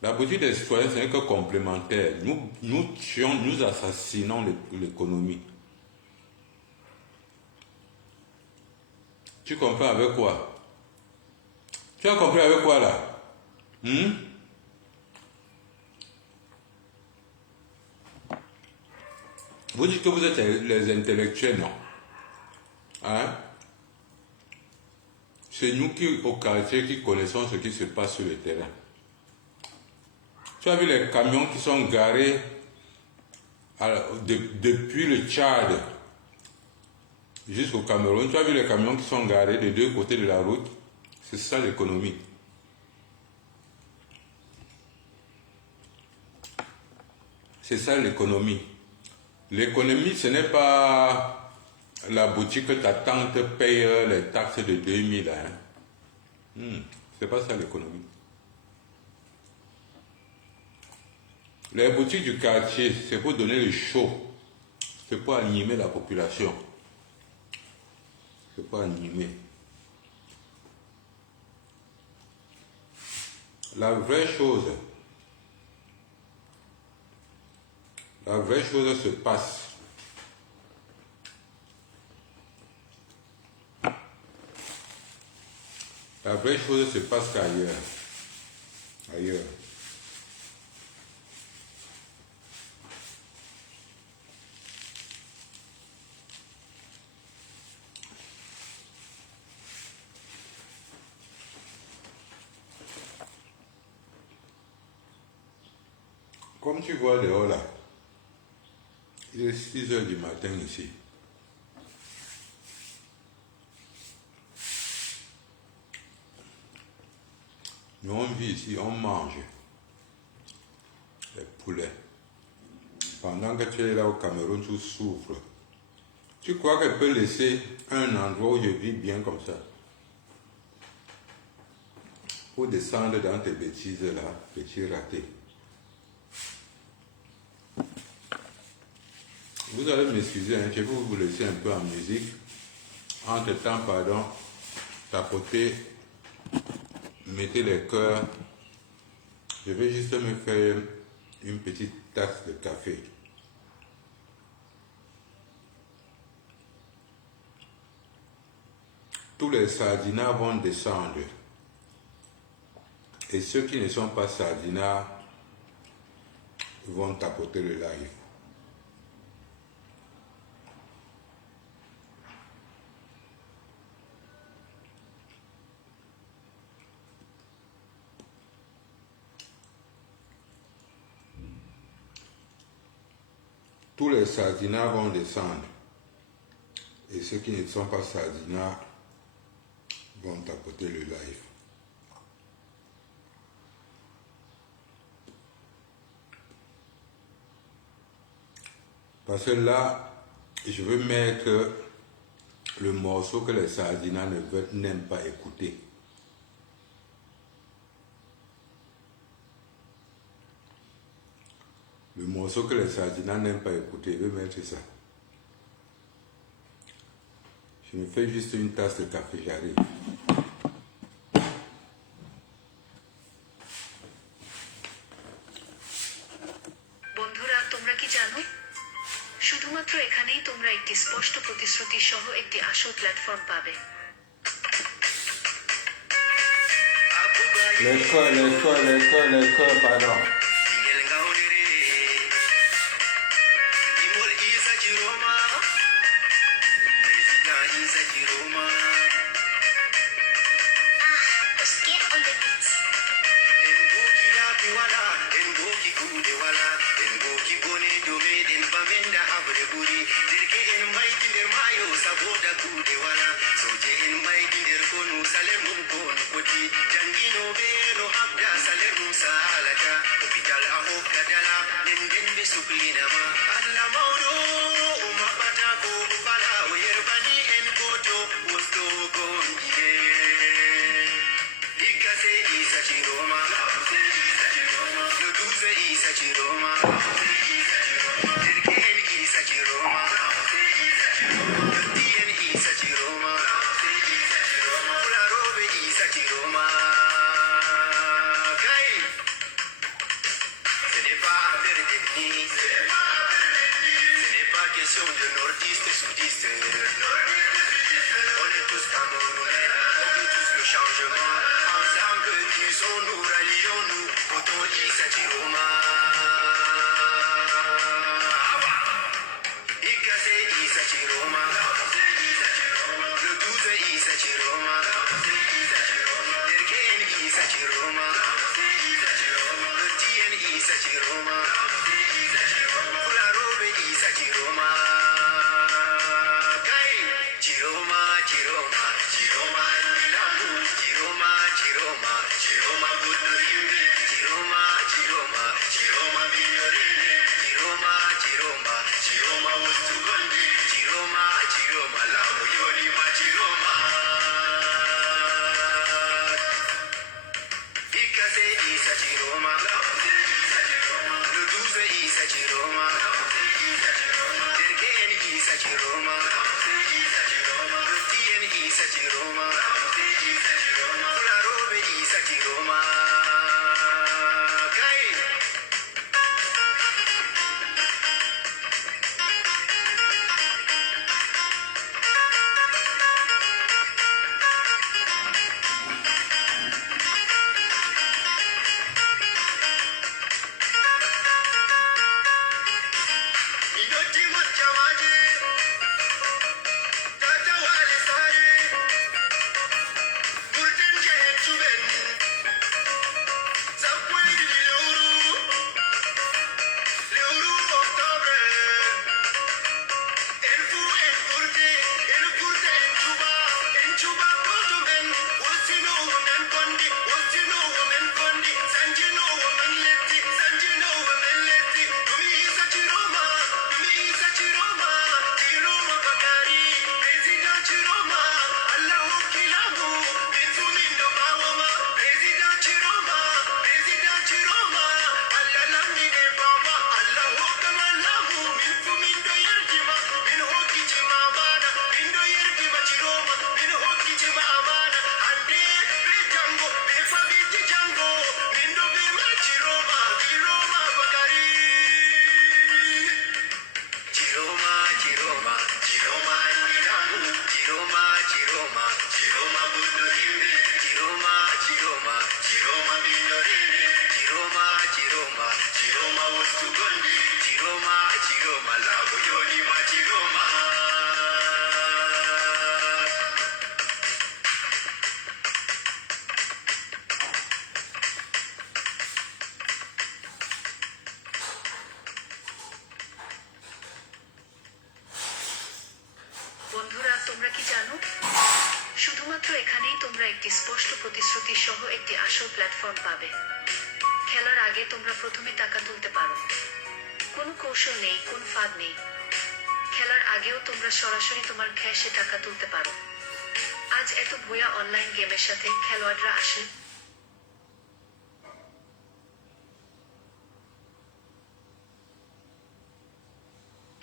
La boutique des citoyens, ce n'est que complémentaire. Nous tuons, nous assassinons l'économie. Tu comprends avec quoi? Tu as compris avec quoi là? Vous dites que vous êtes les intellectuels, non? Hein? C'est nous qui, au quartier, qui connaissons ce qui se passe sur le terrain. Tu as vu les camions qui sont garés depuis le Tchad jusqu'au Cameroun? Tu as vu les camions qui sont garés de deux côtés de la route? C'est ça l'économie. C'est ça l'économie. L'économie, ce n'est pas la boutique que ta tante paye les taxes de 2000. Hein. C'est pas ça l'économie. Les boutiques du quartier, c'est pour donner le chaud. C'est pour animer la population. C'est pour animer. La vraie chose, La vraie chose se passe. La vraie chose se passe qu'ailleurs. Ailleurs. Comme tu vois dehors là, il est 6 heures du matin ici. Nous on vit ici, on mange les poulets. Pendant que tu es là au Cameroun, tu souffres. Tu crois qu'elle peut laisser un endroit où je vis bien comme ça pour descendre dans tes bêtises là, petit raté. Vous allez m'excuser, hein, je vais vous laisser un peu en musique. Entre-temps, pardon, tapotez, mettez les cœurs. Je vais juste me faire une petite tasse de café. Tous les sardinards vont descendre. Et ceux qui ne sont pas sardinards vont tapoter le live. Tous les sardinards vont descendre. Et ceux qui ne sont pas sardinards vont tapoter le live. Parce que là, je veux mettre le morceau que les sardinards n'aiment pas écouter. Le morceau que les sardinards n'aiment pas écouter, je vais mettre ça. Je me fais juste une tasse de café, j'arrive. বন্ধুরা তোমরা কি জানো শুধুমাত্র এখানেই তোমরা একটি স্পষ্ট প্রতিশ্রুতি সহ একটি আসল প্ল্যাটফর্ম পাবে Les cœurs, pardon. বন্ধুরা, তোমরা কি জানো, শুধুমাত্র এখানেই তোমরা একটি স্পষ্ট প্রতিশ্রুতি সহ একটি আসল প্ল্যাটফর্ম পাবে। খেলার আগে তোমরা প্রথমে টাকা তুলতে পারো। কোনো কৌশল নেই, কোনো ফাঁদ নেই। খেলার আগেও তোমরা সরাসরি তোমার ক্যাশে টাকা তুলতে পারো। আজ এত ভুয়া অনলাইন গেমের সাথে খেলোয়াড়রা আসে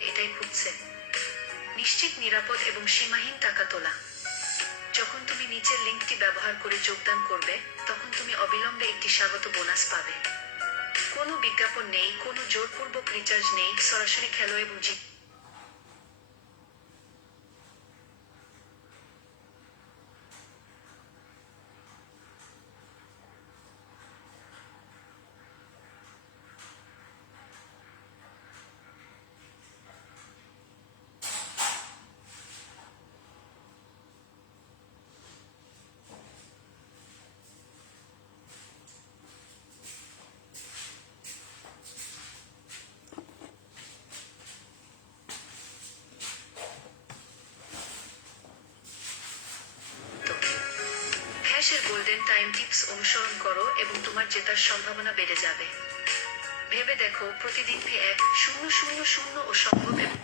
এটাই খুঁজছে, নিশ্চিত, নিরাপদ এবং সীমাহীন টাকা তোলা। যখন তুমি নিচের লিঙ্কটি ব্যবহার করে যোগদান করবে, তখন তুমি অবিলম্বে একটি স্বাগত বোনাস পাবে। কোনো বিজ্ঞাপন নেই, কোনো জোরপূর্বক রিচার্জ নেই, সরাসরি খেলো এবং জিত। ক্যাশের গোল্ডেন টাইম টিপস অনুসরণ করো এবং তোমার জেতার সম্ভাবনা বেড়ে যাবে। ভেবে দেখো, প্রতিদিন 1,000 ও সম্ভব এবং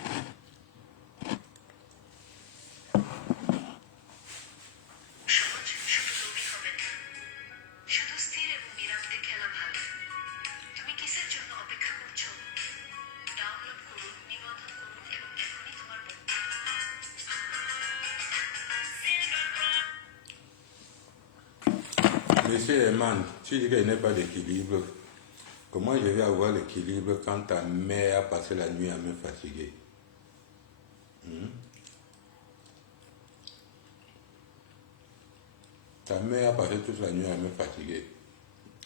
সহজ। শুধু লোভী হবে না, শুধু স্থির এবং নিরাপদে খেলা ভালো। তুমি কিসের জন্য অপেক্ষা করছো? ডাউনলোড করুন, নিবন্ধন করুন এবং এখনই তোমার Monsieur Eman, tu dis qu'il n'y a pas d'équilibre. Comment je vais avoir l'équilibre quand ta mère a passé la nuit à me fatiguer? Ta mère a passé toute la nuit à me fatiguer.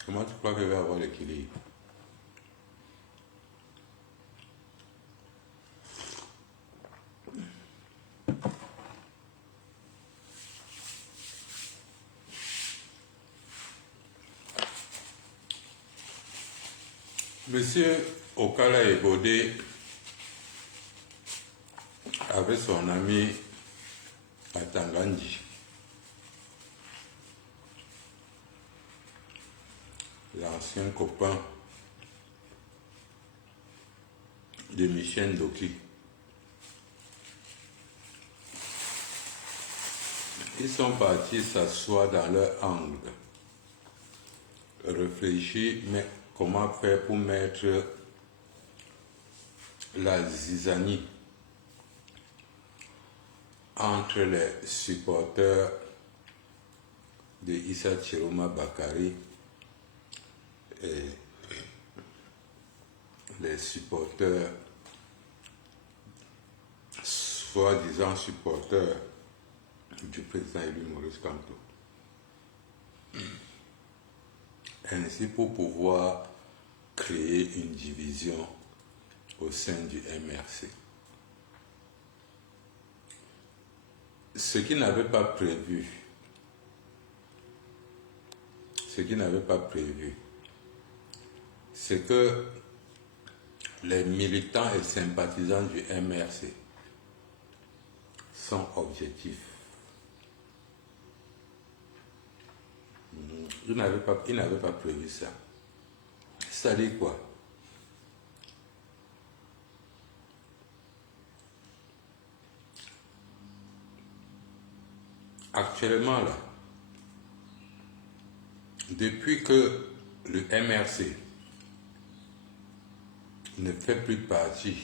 Comment tu crois que je vais avoir l'équilibre? Monsieur Okala Ebode, avec son ami Atangandi, l'ancien copain de Michel Doki, ils sont partis s'asseoir dans leur angle, réfléchir, mais comment faire pour mettre la zizanie entre les supporters de Issa Chiroma Bakari et les supporters, soi-disant supporters du président élu Maurice Kamto. Ainsi, pour pouvoir créer une division au sein du MRC. ce qui n'avait pas prévu, c'est que les militants et sympathisants du MRC sont objectifs. Ils n'avaient pas prévu ça. C'est-à-dire quoi? Actuellement, là, depuis que le MRC ne fait plus partie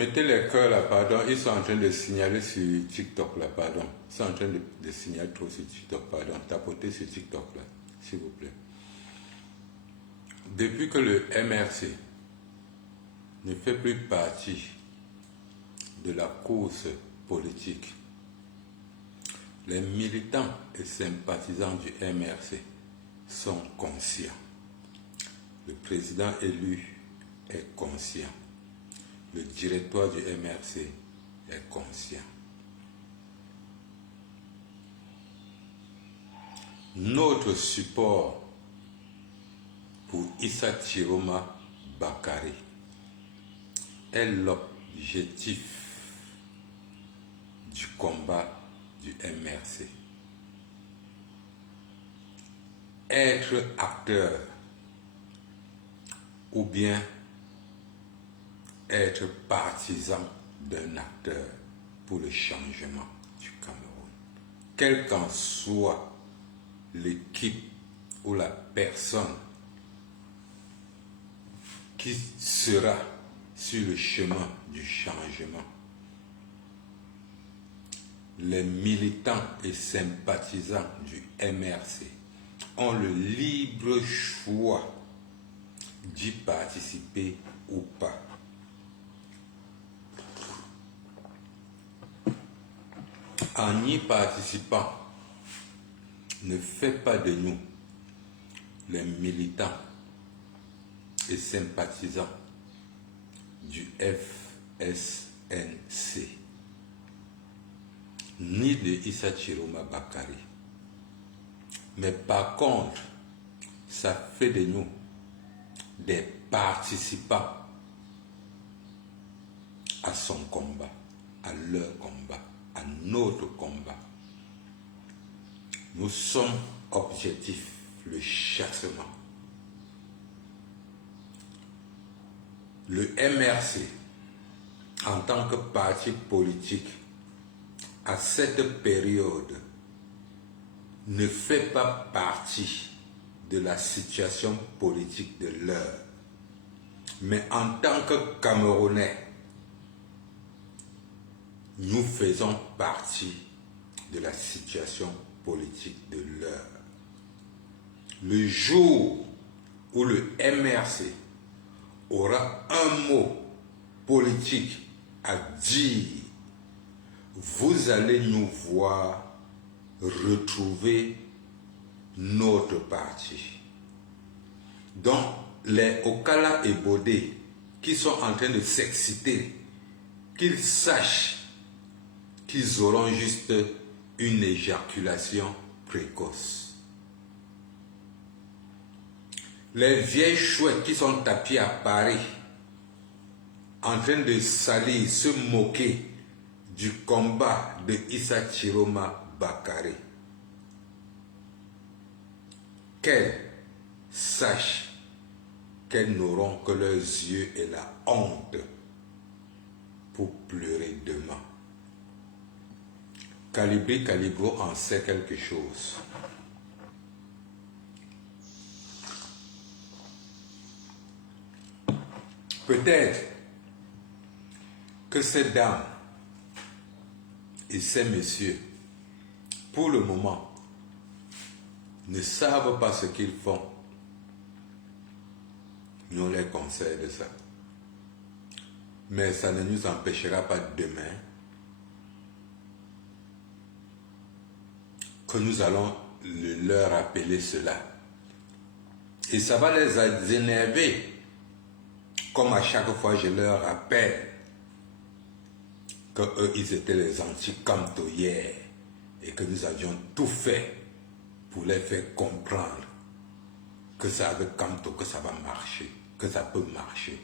mettez les cœurs là, pardon, ils sont en train de signaler sur TikTok là, pardon. Ils sont en train de signaler trop sur TikTok, pardon. Tapotez sur TikTok là, s'il vous plaît. Depuis que le MRC ne fait plus partie de la course politique, les militants et sympathisants du MRC sont conscients. Le président élu est conscient. Le directoire du MRC est conscient. Notre support pour Issa Chiroma Bakari est l'objectif du combat du MRC. Être acteur ou bien être partisan d'un acteur pour le changement du Cameroun. Quelle qu'en soit l'équipe ou la personne qui sera sur le chemin du changement, les militants et sympathisants du MRC ont le libre choix d'y participer ou pas. En y participant, ne fait pas de nous les militants et sympathisants du FSNC, ni de Issa Chiroma Bakari. Mais par contre, ça fait de nous des participants à son combat, à leur combat, à notre combat. Nous sommes objectifs, le chassement. Le MRC, en tant que parti politique, à cette période, ne fait pas partie de la situation politique de l'heure. Mais en tant que Camerounais, nous faisons partie de la situation politique de l'heure. Le jour où le MRC aura un mot politique à dire, vous allez nous voir retrouver notre parti. Donc, les Okala et Bodé qui sont en train de s'exciter, qu'ils sachent qu'ils auront juste une éjaculation précoce. Les vieilles chouettes qui sont tapées à Paris, en train de salir, se moquer du combat de Issa Chiroma Bakari, qu'elles sachent qu'elles n'auront que leurs yeux et la honte pour pleurer demain. Calibri Calibro en sait quelque chose. Peut-être que ces dames et ces messieurs, pour le moment, ne savent pas ce qu'ils font. Nous les conseillons de ça. Mais ça ne nous empêchera pas demain que nous allons leur rappeler cela. Et ça va les énerver, comme à chaque fois je leur rappelle qu'eux, ils étaient les anti-Kamto hier et que nous avions tout fait pour les faire comprendre que c'est avec Kamto que ça va marcher, que ça peut marcher.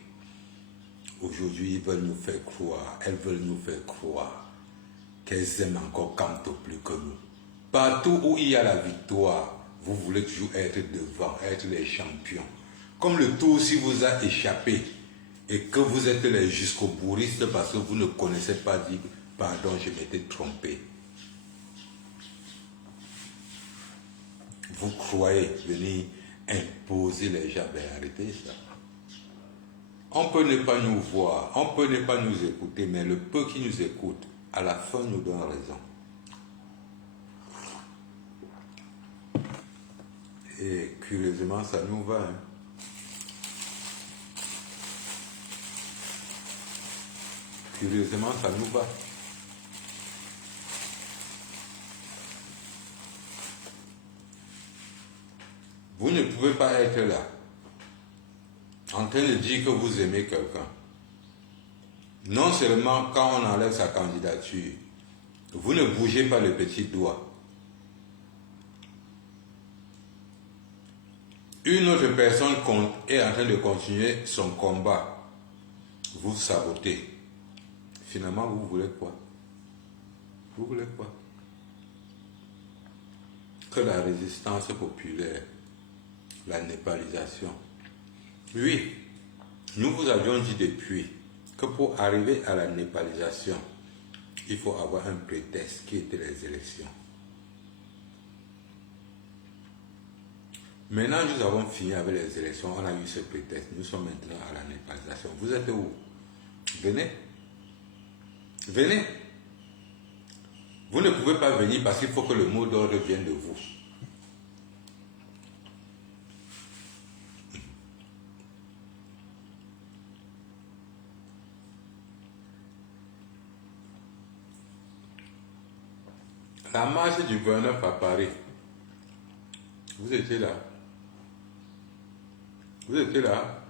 Aujourd'hui, ils veulent nous faire croire, elles veulent nous faire croire qu'elles aiment encore Kamto plus que nous. Partout où il y a la victoire, vous voulez toujours être devant, être les champions. Comme le tour si vous a échappé et que vous êtes les jusqu'au bourristes parce que vous ne connaissez pas dire pardon, je m'étais trompé. Vous croyez venir imposer les gens, ben arrêtez ça. On peut ne pas nous voir, on peut ne pas nous écouter, mais le peu qui nous écoute, à la fin nous donne raison. Et curieusement, ça nous va. Hein. Curieusement, ça nous va. Vous ne pouvez pas être là, en train de dire que vous aimez quelqu'un. Non seulement quand on enlève sa candidature, vous ne bougez pas le petit doigt. Une autre personne est en train de continuer son combat. Vous sabotez. Finalement, vous voulez quoi? Vous voulez quoi? Que la résistance populaire, la népalisation. Oui, nous vous avions dit depuis que pour arriver à la népalisation, il faut avoir un prétexte qui était les élections. Maintenant, nous avons fini avec les élections, on a eu ce prétexte. Nous sommes maintenant à la népalisation. Vous êtes où? Venez. Venez. Vous ne pouvez pas venir parce qu'il faut que le mot d'ordre vienne de vous. La marche du 29 à Paris. Vous étiez là. Vous étiez là.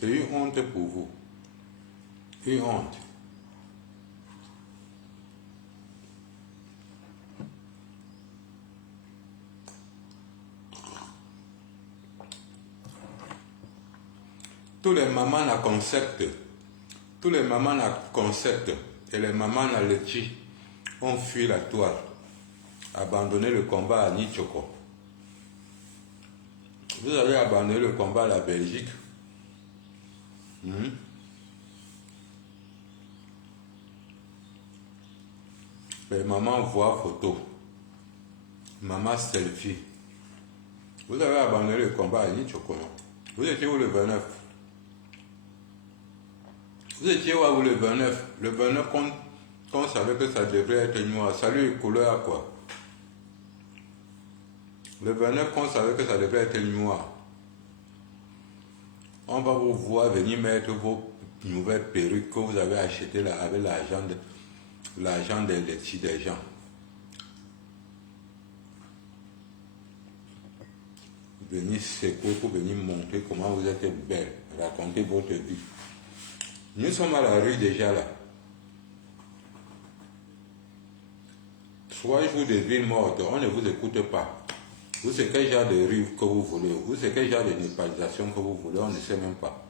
C'est une honte pour vous. Une honte. Tous les mamans à concept, tous les mamans à concept et les mamans à lechi ont fui la toile, abandonné le combat à Nichoko. Vous avez abandonné le combat à la Belgique. Les mamans voient photo, maman selfie. Vous avez abandonné le combat à Nichoko. Vous étiez où le 29? Vous étiez où le 29? Le 29 qu'on savait que ça devrait être noir. Salut, couleur à quoi? Le 29 qu'on savait que ça devrait être noir. On va vous voir venir mettre vos nouvelles perruques que vous avez achetées là avec l'argent des gens. Venir secouer pour venir montrer comment vous êtes belle, raconter votre vie. Nous sommes à la rue déjà là. 3 jours de vie morte, on ne vous écoute pas. Vous savez quel genre de rue que vous voulez, vous savez quel genre de népalisation que vous voulez, on ne sait même pas.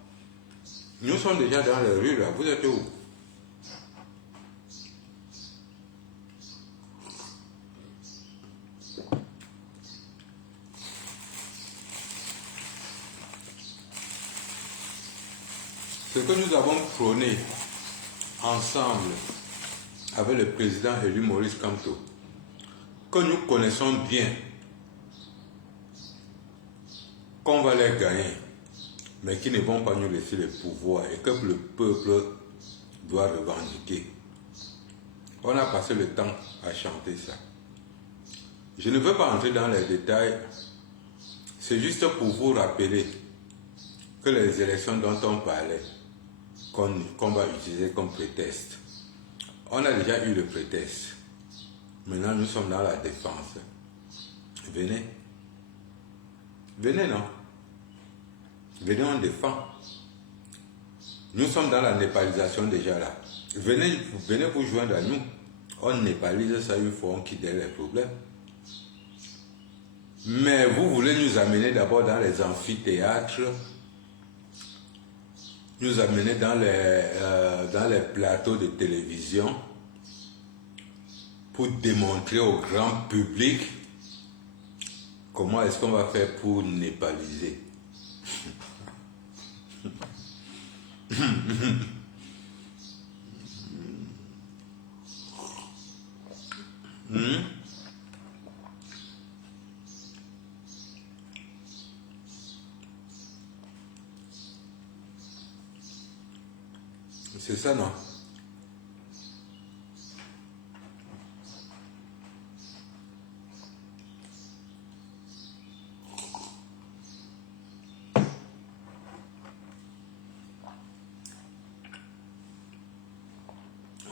Nous sommes déjà dans les rues là, vous êtes où? Ce que nous avons prôné ensemble avec le président élu Maurice Kamto, que nous connaissons bien, qu'on va les gagner, mais qui ne vont pas nous laisser le pouvoir et que le peuple doit revendiquer. On a passé le temps à chanter ça. Je ne veux pas entrer dans les détails, c'est juste pour vous rappeler que les élections dont on parlait, qu'on va utiliser comme prétexte, on a déjà eu le prétexte. Maintenant, nous sommes dans la défense. Venez. Venez, non? Venez, on défend. Nous sommes dans la népalisation déjà là. Venez vous joindre à nous. On népalise ça une fois, on quitte les problèmes. Mais vous voulez nous amener d'abord dans les amphithéâtres, nous amener dans les plateaux de télévision pour démontrer au grand public comment est-ce qu'on va faire pour népaliser. C'est ça, non?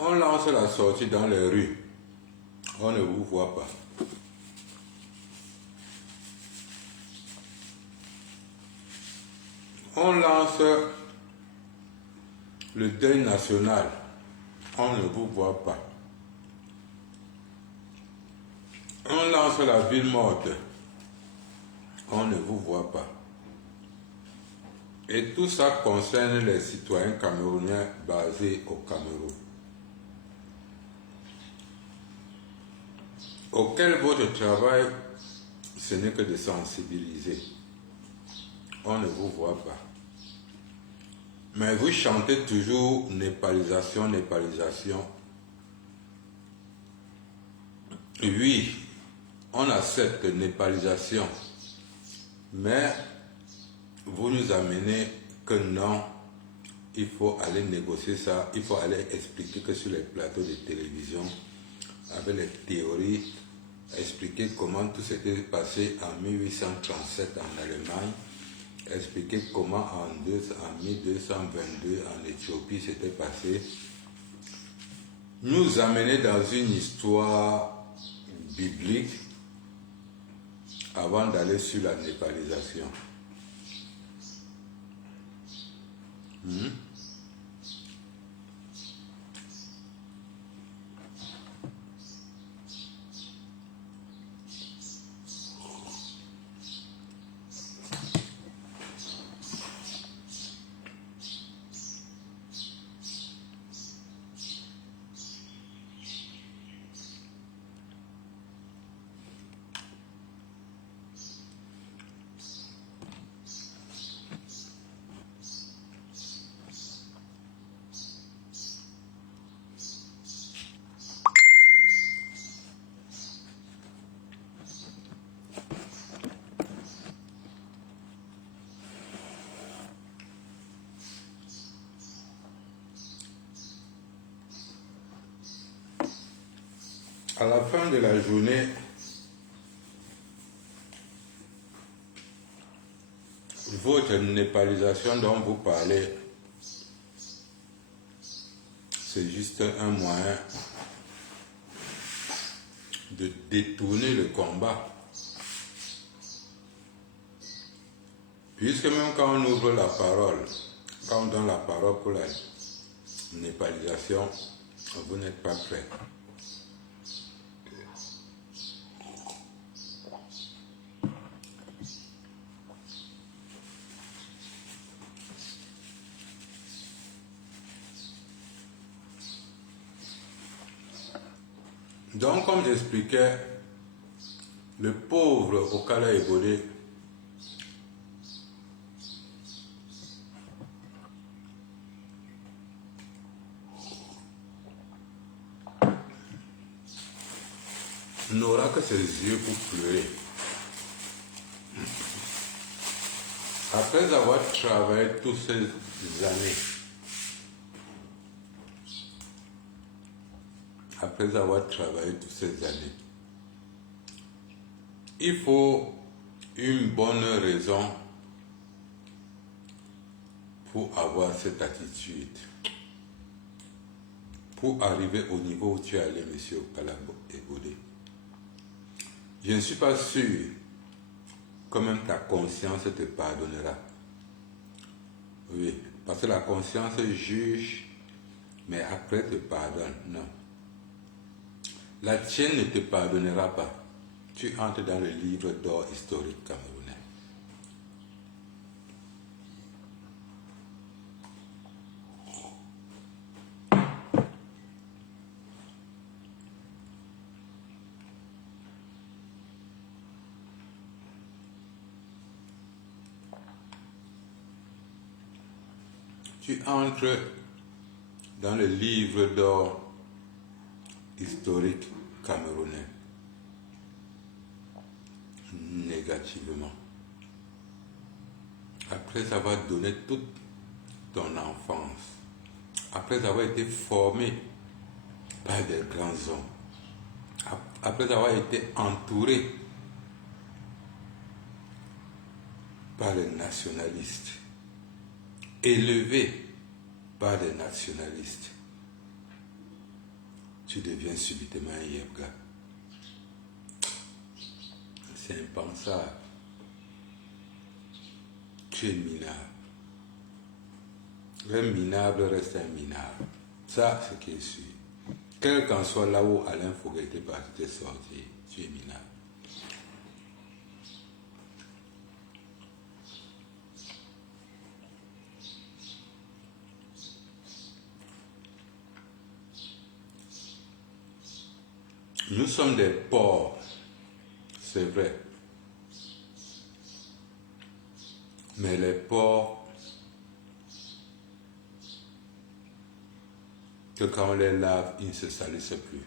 On lance la sortie dans les rues. On ne vous voit pas. On lance le deuil national. On ne vous voit pas. On lance la ville morte. On ne vous voit pas. Et tout ça concerne les citoyens camerounais basés au Cameroun, auquel votre travail, ce n'est que de sensibiliser. On ne vous voit pas. Mais vous chantez toujours népalisation, népalisation. Oui, on accepte népalisation, mais vous nous amenez que non, il faut aller négocier ça, il faut aller expliquer que sur les plateaux de télévision, avec les théories, expliquer comment tout s'était passé en 1837 en Allemagne, expliquer comment en 1222 en Éthiopie c'était passé, nous amener dans une histoire biblique avant d'aller sur la népalisation. À la fin de la journée, votre népalisation dont vous parlez, c'est juste un moyen de détourner le combat. Puisque même quand on ouvre la parole, quand on donne la parole pour la népalisation, vous n'êtes pas prêt. Donc, comme j'expliquais, le pauvre Okala Ebode n'aura que ses yeux pour pleurer. Après avoir travaillé toutes ces années, il faut une bonne raison pour avoir cette attitude, pour arriver au niveau où tu es allé, monsieur Kalabo Ebode. Je ne suis pas sûr que même ta conscience te pardonnera. Oui, parce que la conscience juge, mais après te pardonne. Non. La tienne ne te pardonnera pas. Tu entres dans le livre d'or historique camerounais. Tu entres dans le livre d'or historique camerounais négativement. Après avoir donné toute ton enfance, après avoir été formé par des grands hommes, après avoir été entouré par les nationalistes, élevé par des nationalistes, tu deviens subitement un Yebga. C'est impensable. Tu es minable. Un minable reste un minable. Ça, c'est qui est sûr. Quel qu'en soit là où Alain Fouquet était parti te sortir, tu es minable. Nous sommes des pauvres, c'est vrai. Mais les pauvres, que quand on les lave, ils ne se salissent plus.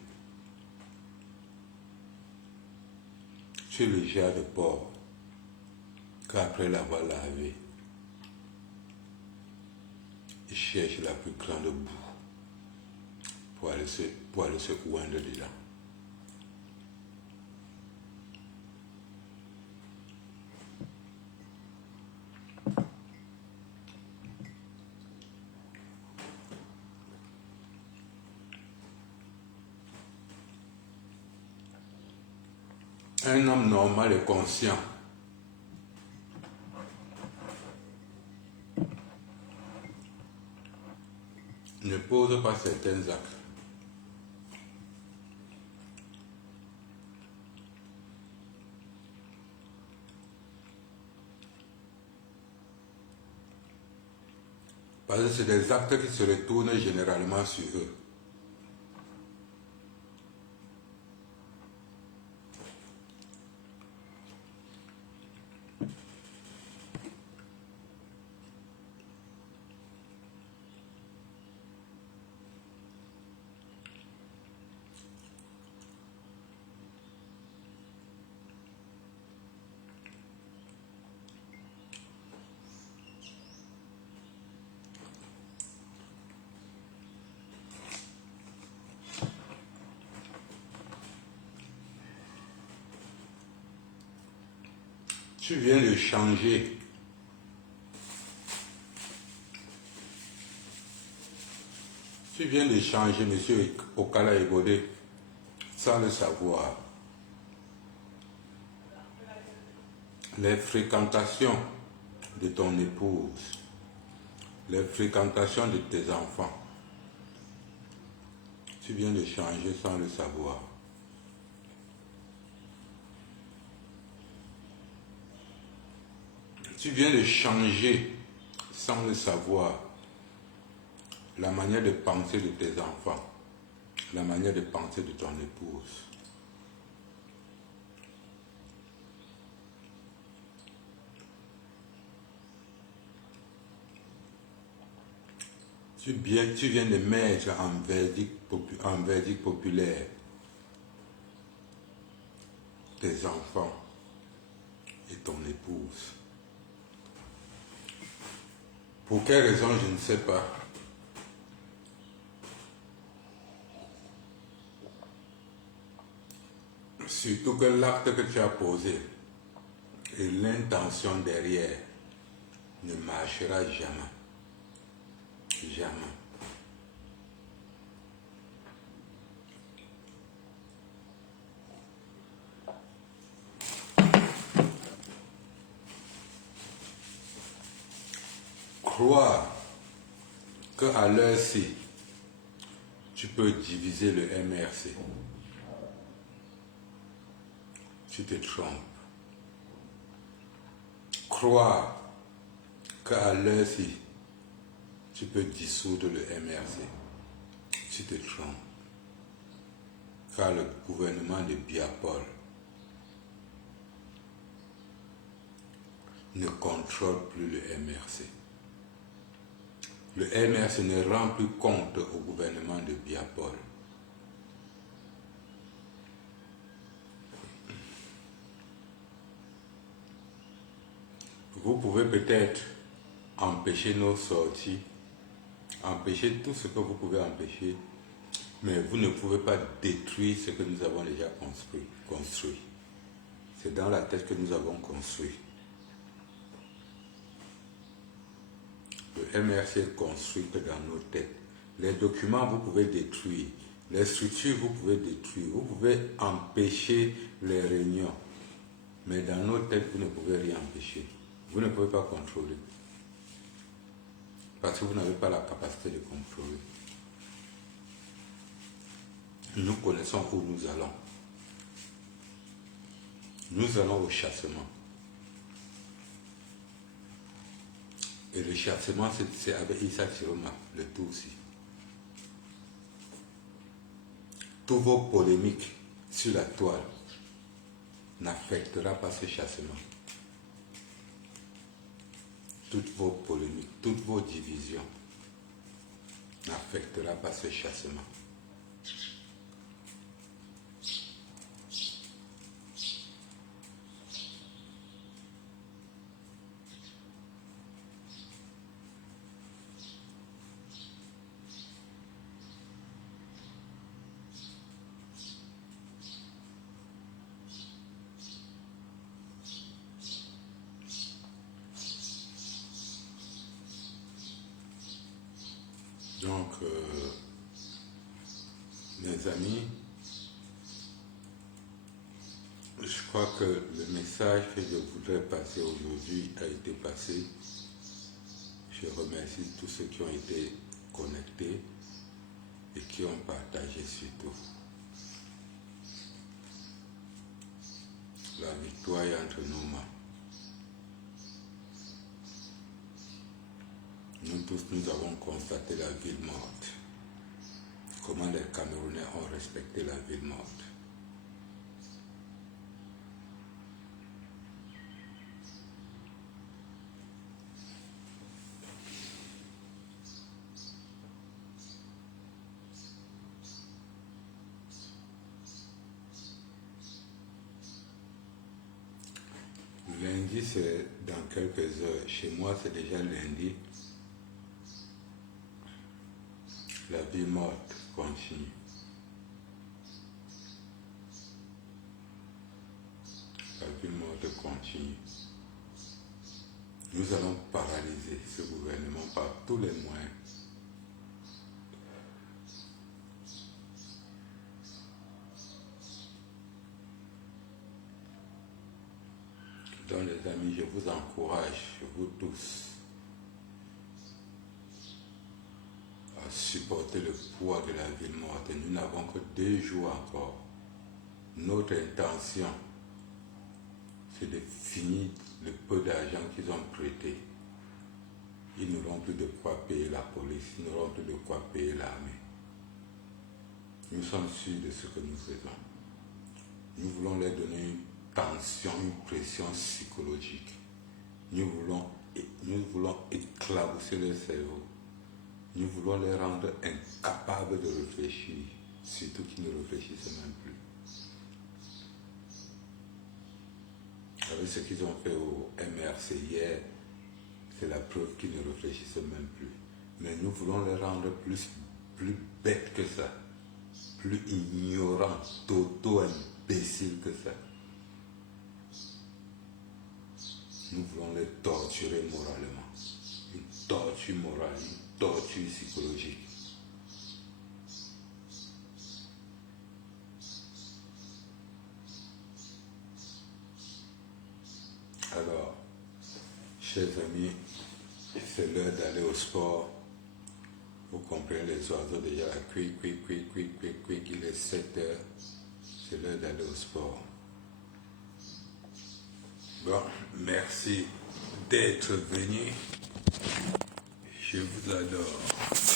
Tu es le genre de porc qu'après l'avoir lavé, il cherche la plus grande boue pour aller se oindre dedans. Un homme normal et conscient ne pose pas certains actes. Parce que c'est des actes qui se retournent généralement sur eux. Tu viens de changer. Tu viens de changer, monsieur Okala Ebode, sans le savoir. Les fréquentations de ton épouse, les fréquentations de tes enfants, tu viens de changer sans le savoir. Tu viens de changer sans le savoir la manière de penser de tes enfants, la manière de penser de ton épouse. Tu viens de mettre en verdict populaire tes enfants et ton épouse. Pour quelle raison, je ne sais pas. Surtout que l'acte que tu as posé et l'intention derrière ne marchera jamais. Jamais. Croire qu'à l'heure-ci, tu peux diviser le MRC, tu te trompes. Croire qu'à l'heure-ci, tu peux dissoudre le MRC, tu te trompes. Car le gouvernement de Biapol ne contrôle plus le MRC. Le MRC ne rend plus compte au gouvernement de Biapol. Vous pouvez peut-être empêcher nos sorties, empêcher tout ce que vous pouvez empêcher, mais vous ne pouvez pas détruire ce que nous avons déjà construit. C'est dans la tête que nous avons construit. Le MRC est construit que dans nos têtes. Les documents, vous pouvez détruire. Les structures, vous pouvez détruire. Vous pouvez empêcher les réunions. Mais dans nos têtes, vous ne pouvez rien empêcher. Vous ne pouvez pas contrôler. Parce que vous n'avez pas la capacité de contrôler. Nous connaissons où nous allons. Nous allons au chassement. Et le chassement, c'est avec Issa Chiroma, le tout aussi. Tous vos polémiques sur la toile n'affectera pas ce chassement. Toutes vos polémiques, toutes vos divisions n'affectera pas ce chassement. Donc, mes amis, je crois que le message que je voudrais passer aujourd'hui a été passé. Je remercie tous ceux qui ont été connectés et qui ont partagé surtout. La victoire est entre nos mains. Nous tous, nous avons constaté la ville morte. Comment les Camerounais ont respecté la ville morte. Lundi, c'est dans quelques heures. Chez moi, c'est déjà lundi. La vie morte continue. La vie morte continue. Nous allons paralyser ce gouvernement par tous les moyens. Donc les amis, je vous encourage, vous tous, à supporter le poids de la ville morte. Et nous n'avons que 2 jours encore. Notre intention, c'est de finir le peu d'argent qu'ils ont prêté. Ils n'auront plus de quoi payer la police, ils n'auront plus de quoi payer l'armée. Nous sommes sûrs de ce que nous faisons. Nous voulons leur donner une tension, une pression psychologique. Nous voulons éclabousser leur cerveau. Nous voulons les rendre incapables de réfléchir, surtout qu'ils ne réfléchissent même plus. vu ce qu'ils ont fait au MRC hier, c'est la preuve qu'ils ne réfléchissent même plus. Mais nous voulons les rendre plus bêtes que ça, plus ignorants, imbéciles que ça. Nous voulons les torturer moralement. Une torture morale, une torture psychologique. Alors, chers amis, c'est l'heure d'aller au sport. Vous comprenez les oiseaux déjà, quick, il est 7 heures. C'est l'heure d'aller au sport. Bon, merci d'être venu. Je vous adore.